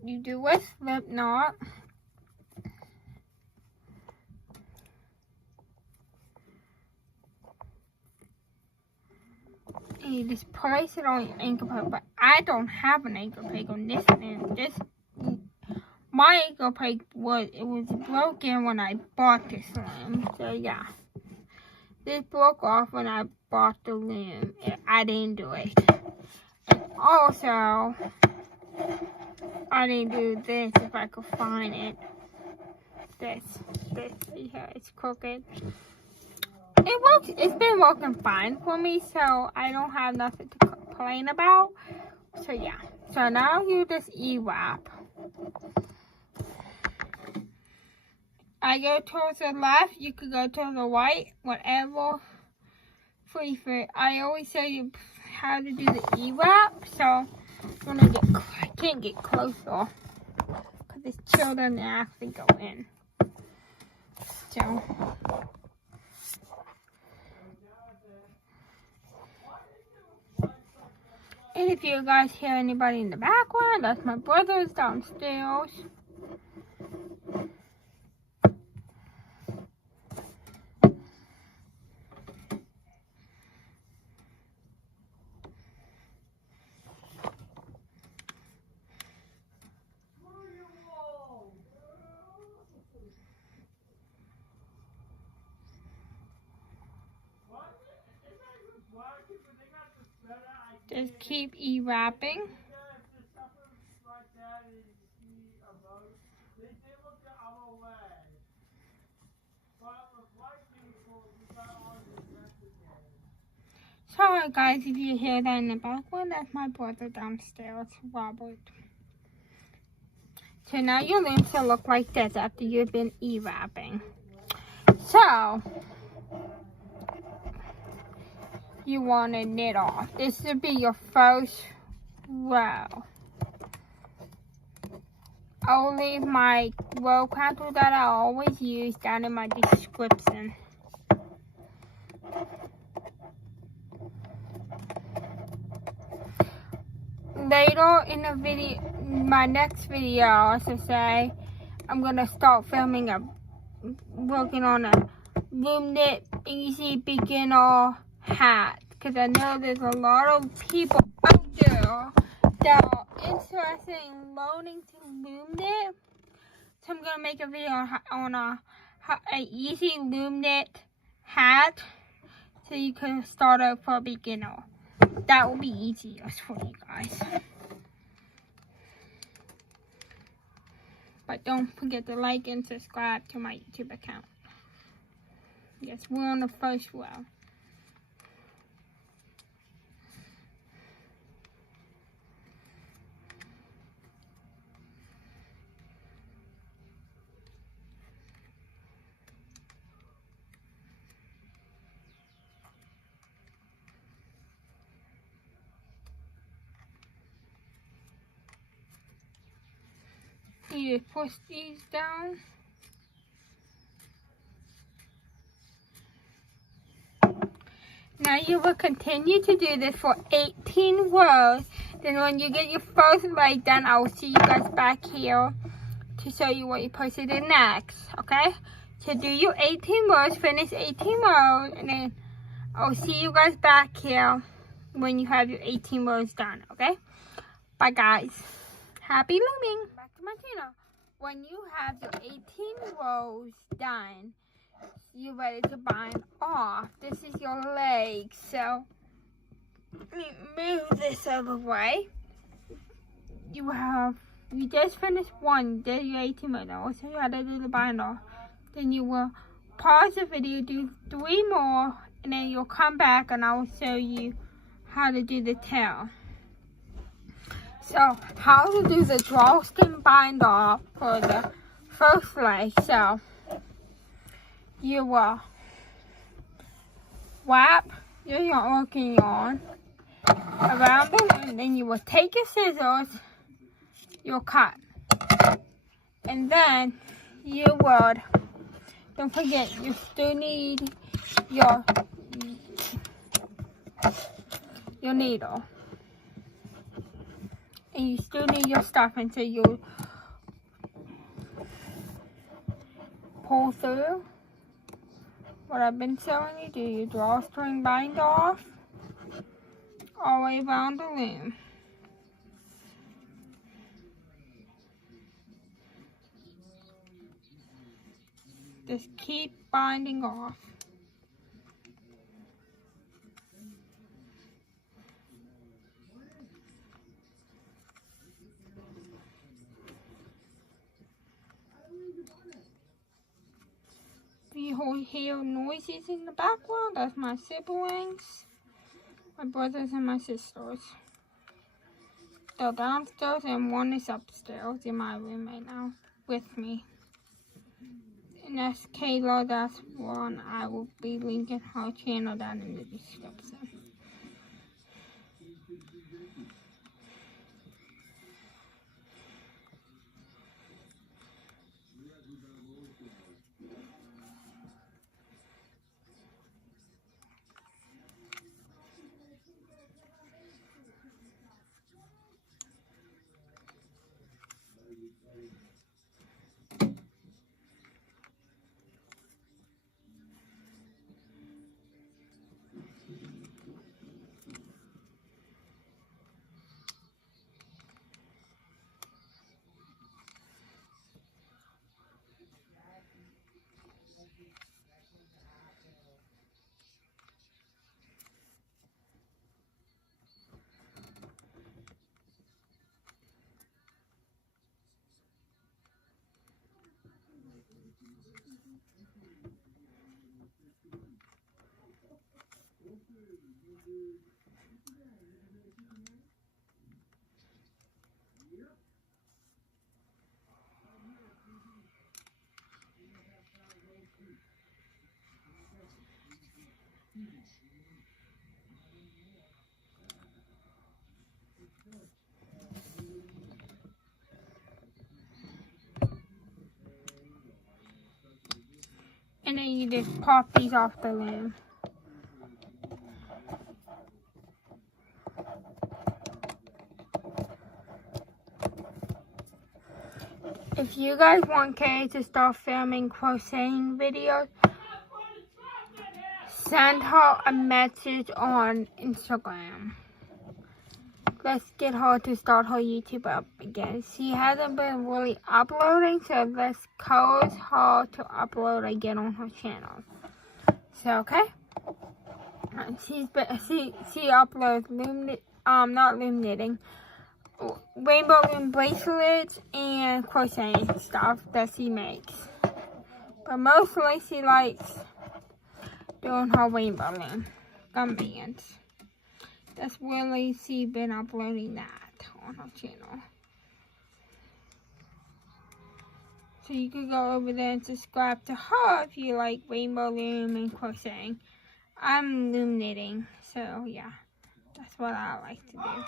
you do a slip knot, and you just place it on your ankle peg. But I don't have an ankle peg on this loom. My ankle peg was broken when I bought this loom. So yeah, this broke off when I bought the loom. I didn't do it. And also, I didn't do this if I could find it. This, yeah, it's crooked. It works. It's been working fine for me, so I don't have nothing to complain about. So yeah. So now you just E-wrap. I go towards the left. You could go to the right, whatever. I always show you how to do the E-wrap. So I can't get closer because it's children that actually go in. So. And if you guys hear anybody in the background, that's my brother's downstairs. Just keep E-wrapping. Sorry guys if you hear that in the background, that's my brother downstairs, Robert. So now your loom should look like this after you've been E-wrapping. So you want to knit off. This should be your first row. I'll leave my row counter that I always use down in my description. Later in the video, my next video, I should say, I'm gonna start working on a Loom Knit Easy Beginner hat, because I know there's a lot of people out there that are interested in learning to Loom Knit. So I'm gonna make a video on a easy Loom Knit hat, so you can start out for a beginner. That will be easier for you guys. But don't forget to like and subscribe to my YouTube account. Yes, we're on the first row. You push these down. Now you will continue to do this for 18 rows. Then when you get your first leg done, I will see you guys back here to show you what you're supposed to do next, okay? So do your 18 rows, finish 18 rows, and then I'll see you guys back here when you have your 18 rows done, okay? Bye guys. Happy looming. Back to my channel. When you have your 18 rows done, you're ready to bind off. This is your leg, so let me move this out of the way. You just finished one, did your 18 rows. I'll show you how to do the bind off. Then you will pause the video, do 3 more, and then you'll come back and I will show you how to do the tail. So, how to do the drawstring bind off for the first leg. So, you will wrap your working yarn around the loom, then you will take your scissors, you'll cut. And then you would, don't forget, you still need your needle. And you still need your stuffing, so you pull through what I've been showing you. Do your drawstring bind off all the way around the loom. Just keep binding off. If you hear noises in the background, that's my siblings, my brothers and my sisters. They're downstairs and one is upstairs in my room right now with me. And that's Kayla, that's one. I will be linking her channel down in the description. And then you just pop these off the loom. if you guys want Kay to start filming crocheting videos, send her a message on Instagram. Let's get her to start her YouTube up again. She hasn't been really uploading, so let's cause her to upload again on her channel. So, okay? She uploads not loom knitting, rainbow loom bracelets and crocheting stuff that she makes. But mostly she likes doing her rainbow loom gum bands. That's really she been uploading that on her channel. So you could go over there and subscribe to her if you like rainbow loom and crocheting. I'm loom knitting, so yeah, that's what I like to do.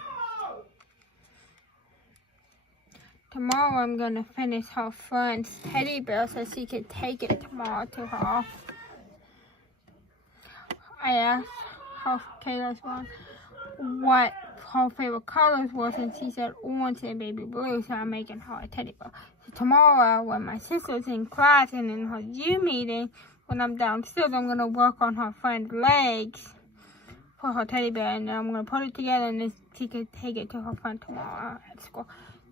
Tomorrow I'm gonna finish her friend's teddy bear so she can take it tomorrow to her. I asked her, Kayla's one, what her favorite colors was, and she said orange and baby blue, so I'm making her a teddy bear. So tomorrow, when my sister's in class and in her Zoom meeting, when I'm downstairs, I'm going to work on her friend's legs for her teddy bear, and then I'm going to put it together, and then she can take it to her friend tomorrow at school.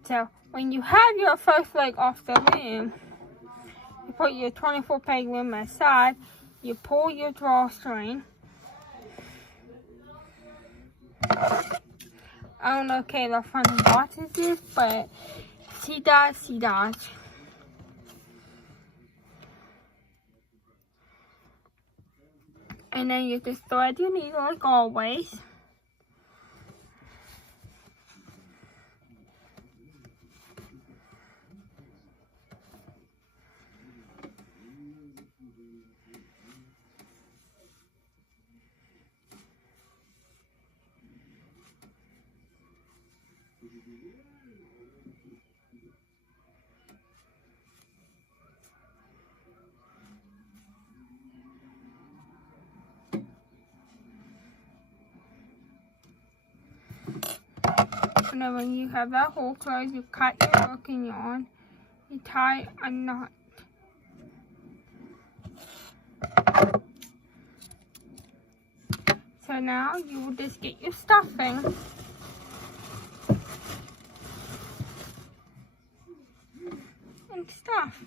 So when you have your first leg off the loom, you put your 24 peg loom aside, you pull your drawstring. I don't know if Kayla finally watches this, but she does. And then you just thread your needle like always. And then when you have that hole closed, you cut your hook and yarn. You tie a knot. So now you will just get your stuffing. And stuff.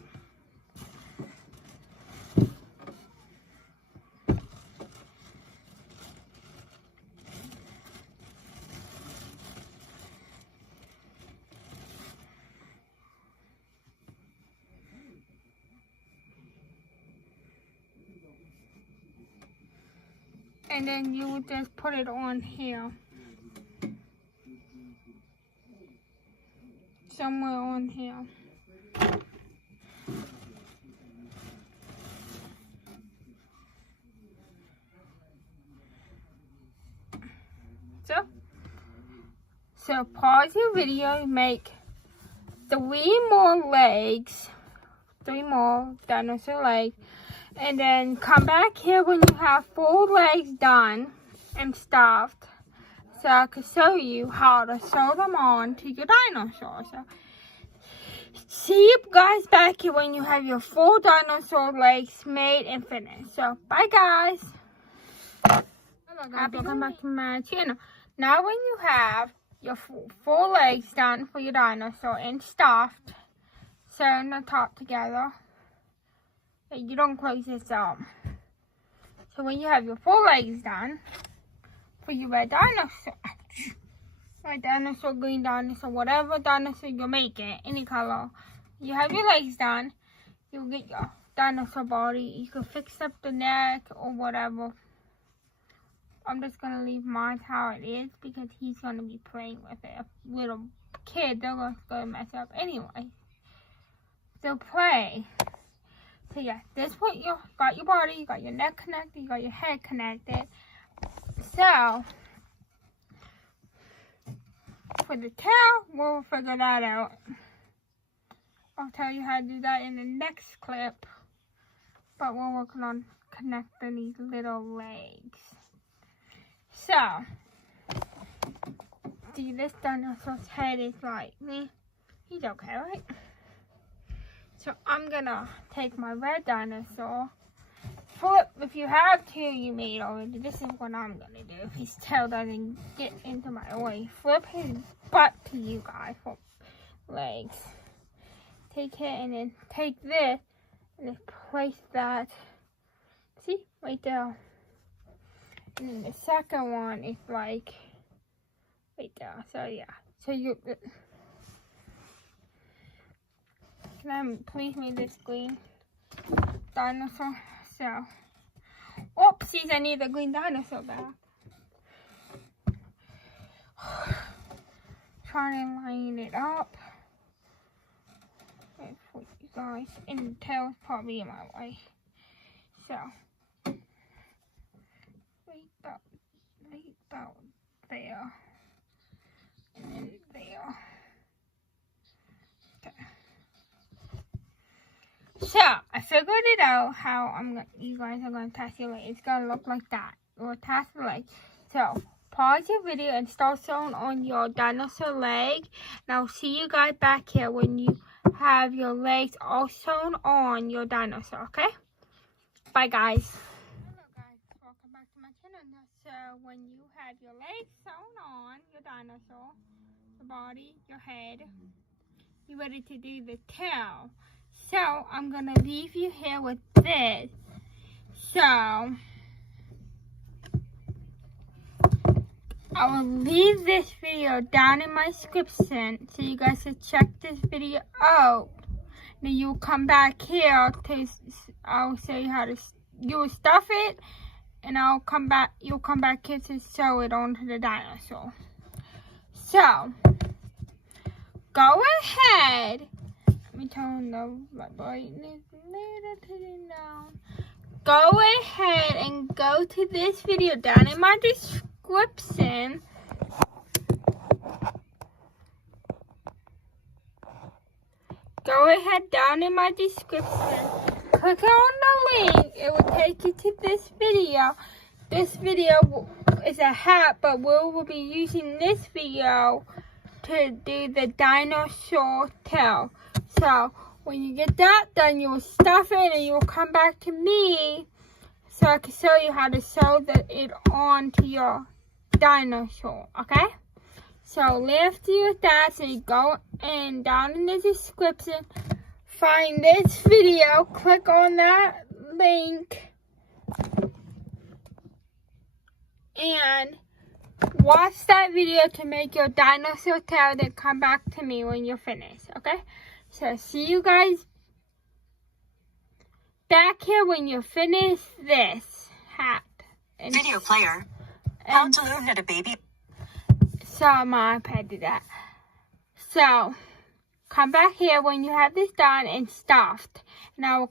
And then you would just put it on here. Somewhere on here. So pause your video, make 3 more legs, 3 more dinosaur legs. And then come back here when you have 4 legs done and stuffed, so I can show you how to sew them on to your dinosaur. So see you guys back here when you have your 4 dinosaur legs made and finished. So bye guys. Hello guys, welcome back to my channel. Now when you have your 4 legs done for your dinosaur and stuffed, sewing the top together. You don't close this up. So when you have your 4 legs done for your red dinosaur, green dinosaur, whatever dinosaur you're making, any color, you have your legs done, you'll get your dinosaur body. You can fix up the neck or whatever. I'm just going to leave mine how it is because he's going to be playing with it. A little kid, they're going to mess up anyway. So play. So yeah, this what you got your body, you got your neck connected, you got your head connected. So for the tail, we'll figure that out. I'll tell you how to do that in the next clip. But we're working on connecting these little legs. So see, this dinosaur's head is like me. He's okay, right? So I'm gonna take my red dinosaur. Flip, if you have to, you made already. This is what I'm gonna do. If his tail doesn't get into my way, flip his butt to you guys for legs. Take it and then take this and then place that. See, right there. And then the second one is like right there. So yeah. So you can I please make this green dinosaur? So, oopsies, I need the green dinosaur back. Trying to line it up. Wait for you guys. And the tail's probably in my way. So, right about there. And then there. Okay. So, I figured it out how you guys are going to attach your leg. It's going to look like that. You'll attach the leg. So, pause your video and start sewing on your dinosaur leg. And I'll see you guys back here when you have your legs all sewn on your dinosaur, okay? Bye, guys. Hello, guys. Welcome back to my channel. So, when you have your legs sewn on your dinosaur, the body, your head, you're ready to do the tail. So, I'm going to leave you here with this. So, I will leave this video down in my description so you guys can check this video out. Then you'll come back here to, I'll show you how to, you'll stuff it, and you'll come back here to sew it onto the dinosaur. So, go ahead. Let me turn the brightness a little down. Go ahead and go to this video down in my description. Go ahead down in my description. Click on the link. It will take you to this video. This video is a hat, but we will be using this video to do the dinosaur tail. So, when you get that done, you'll stuff it and you'll come back to me so I can show you how to sew it onto your dinosaur, okay? So, after you with that, so you go and down in the description, find this video, click on that link, and watch that video to make your dinosaur tail, then come back to me when you're finished, okay? So, see you guys back here when you finish this hat. And video player. How to learn how to baby. So, my iPad did that. So, come back here when you have this done and stuffed. And I will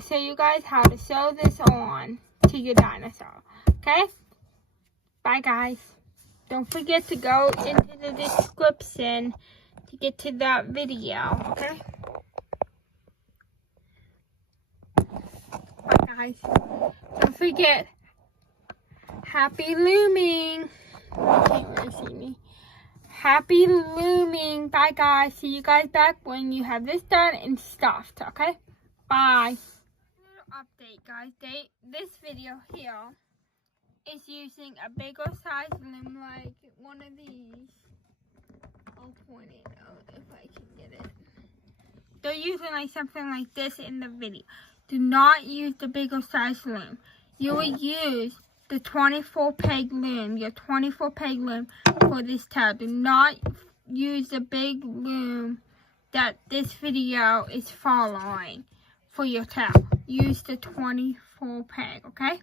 show you guys how to sew this on to your dinosaur. Okay? Bye, guys. Don't forget to go into the description to get to that video, okay? Bye, guys. Don't forget, happy looming. You can't really see me. Happy looming. Bye, guys. See you guys back when you have this done and stuffed, okay? Bye. Little update, guys. This video here is using a bigger size loom, like one of these. I'll point it out if I can get it. They're using like something like this in the video. Do not use the bigger size loom. You will use the 24 peg loom, your 24 peg loom for this tail. Do not use the big loom that this video is following for your tail. Use the 24 peg, okay?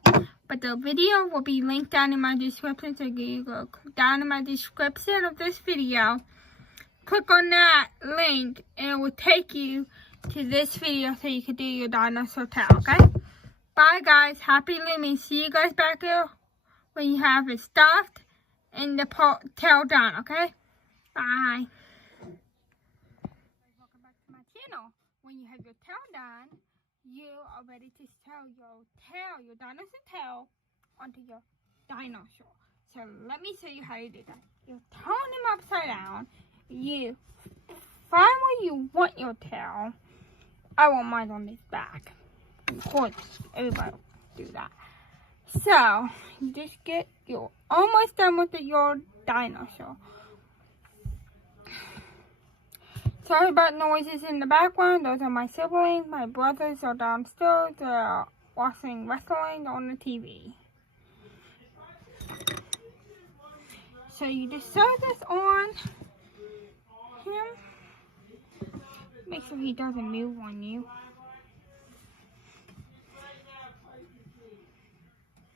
But the video will be linked down in my description, so you go down in my description of this video. Click on that link and it will take you to this video so you can do your dinosaur tail, okay? Bye, guys. Happy looming. See you guys back here when you have it stuffed and the tail done, okay? Bye. Welcome back to my channel. When you have your tail done, you are ready to sew your tail, your dinosaur tail, onto your dinosaur. So let me show you how you do that. You turn them upside down. You find where you want your tail. I want mine on his back. Of course, everybody will do that. So, you just you're almost done with your dinosaur. Sorry about noises in the background. Those are my siblings. My brothers are downstairs. They're watching wrestling on the TV. So you just sew this on him. Make sure he doesn't move on you.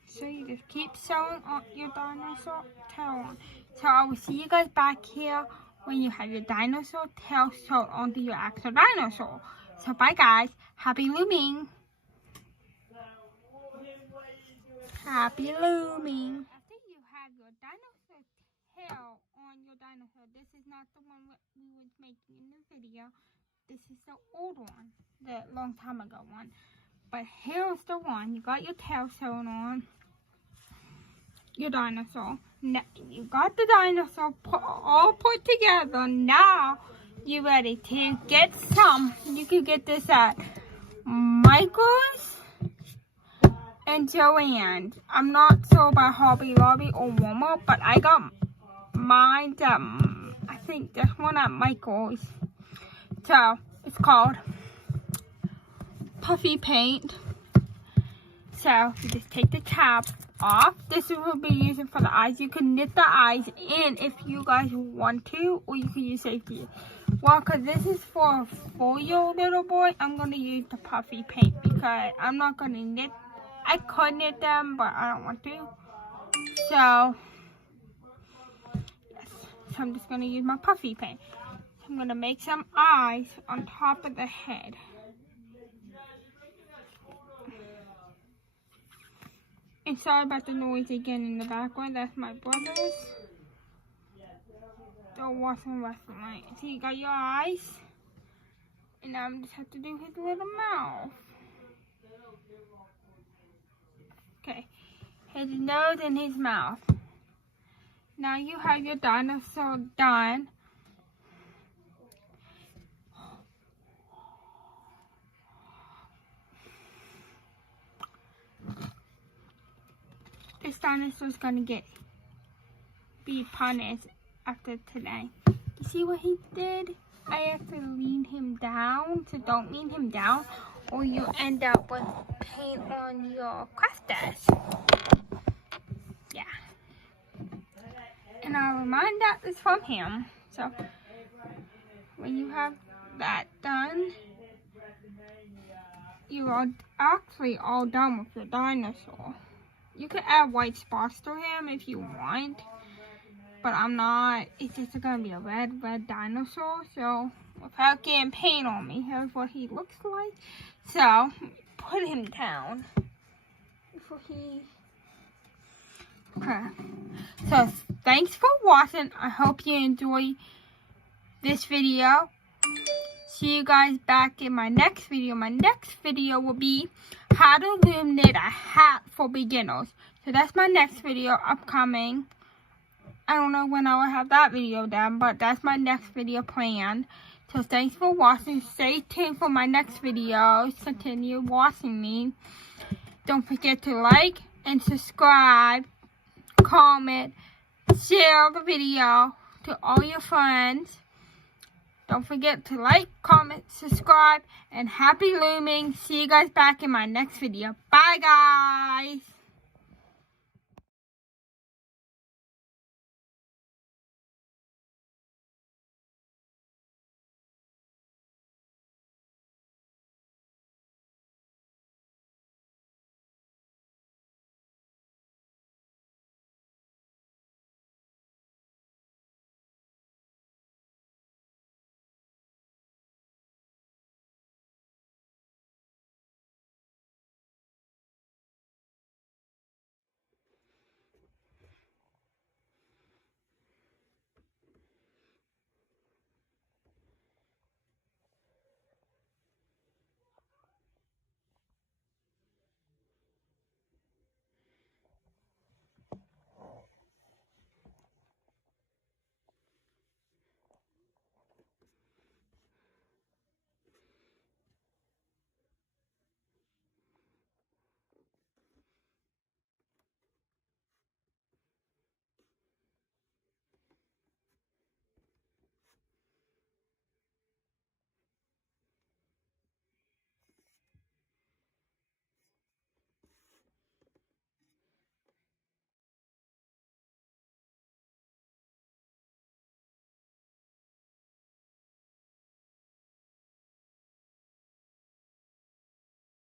So you just keep sewing on your dinosaur tail on. So I will see you guys back here when you have your dinosaur tail sewed onto your actual dinosaur. So bye guys. Happy looming. Happy looming. After you have your dinosaur tail on your dinosaur, this is not the one we was making in the video. This is the old one, the long time ago one. But here's the one. You got your tail sewn on your dinosaur. Now, you got the dinosaur all put together. Now you're ready to get some. You can get this at Michael's and Joann's. I'm not sure about Hobby Lobby or Walmart, but I got mine at, I think this one at Michael's. So it's called Puffy Paint. So you just take the cap off. This is what we'll be using for the eyes. You can knit the eyes in if you guys want to, or you can use safety. Well, because this is for a 4-year-old little boy, I'm going to use the puffy paint because I'm not going to knit. I could knit them, but I don't want to. So, yes. So I'm just going to use my puffy paint. I'm going to make some eyes on top of the head. And sorry about the noise again in the background. That's my brothers. They're watching wrestling. So you got your eyes. And now I just have to do his little mouth. Okay. His nose and his mouth. Now you have your dinosaur done. This dinosaur's gonna be punished after today. You see what he did? I have to lean him down, so don't lean him down or you end up with paint on your craft desk. Yeah. And I'll remind that is from him. So when you have that done, you are actually all done with your dinosaur. You can add white spots to him if you want, but I'm not. It's just gonna be a red dinosaur. So without getting paint on me, here's what he looks like. So put him down before he. Okay. So thanks for watching. I hope you enjoy this video. See you guys back in my next video. My next video will be how to loom knit a hat for beginners. So that's my next video upcoming. I don't know when I will have that video done, but that's my next video planned. So thanks for watching. Stay tuned for my next videos. Continue watching me. Don't forget to like and subscribe, comment, share the video to all your friends. Don't forget to like, comment, subscribe, and happy looming. See you guys back in my next video. Bye, guys.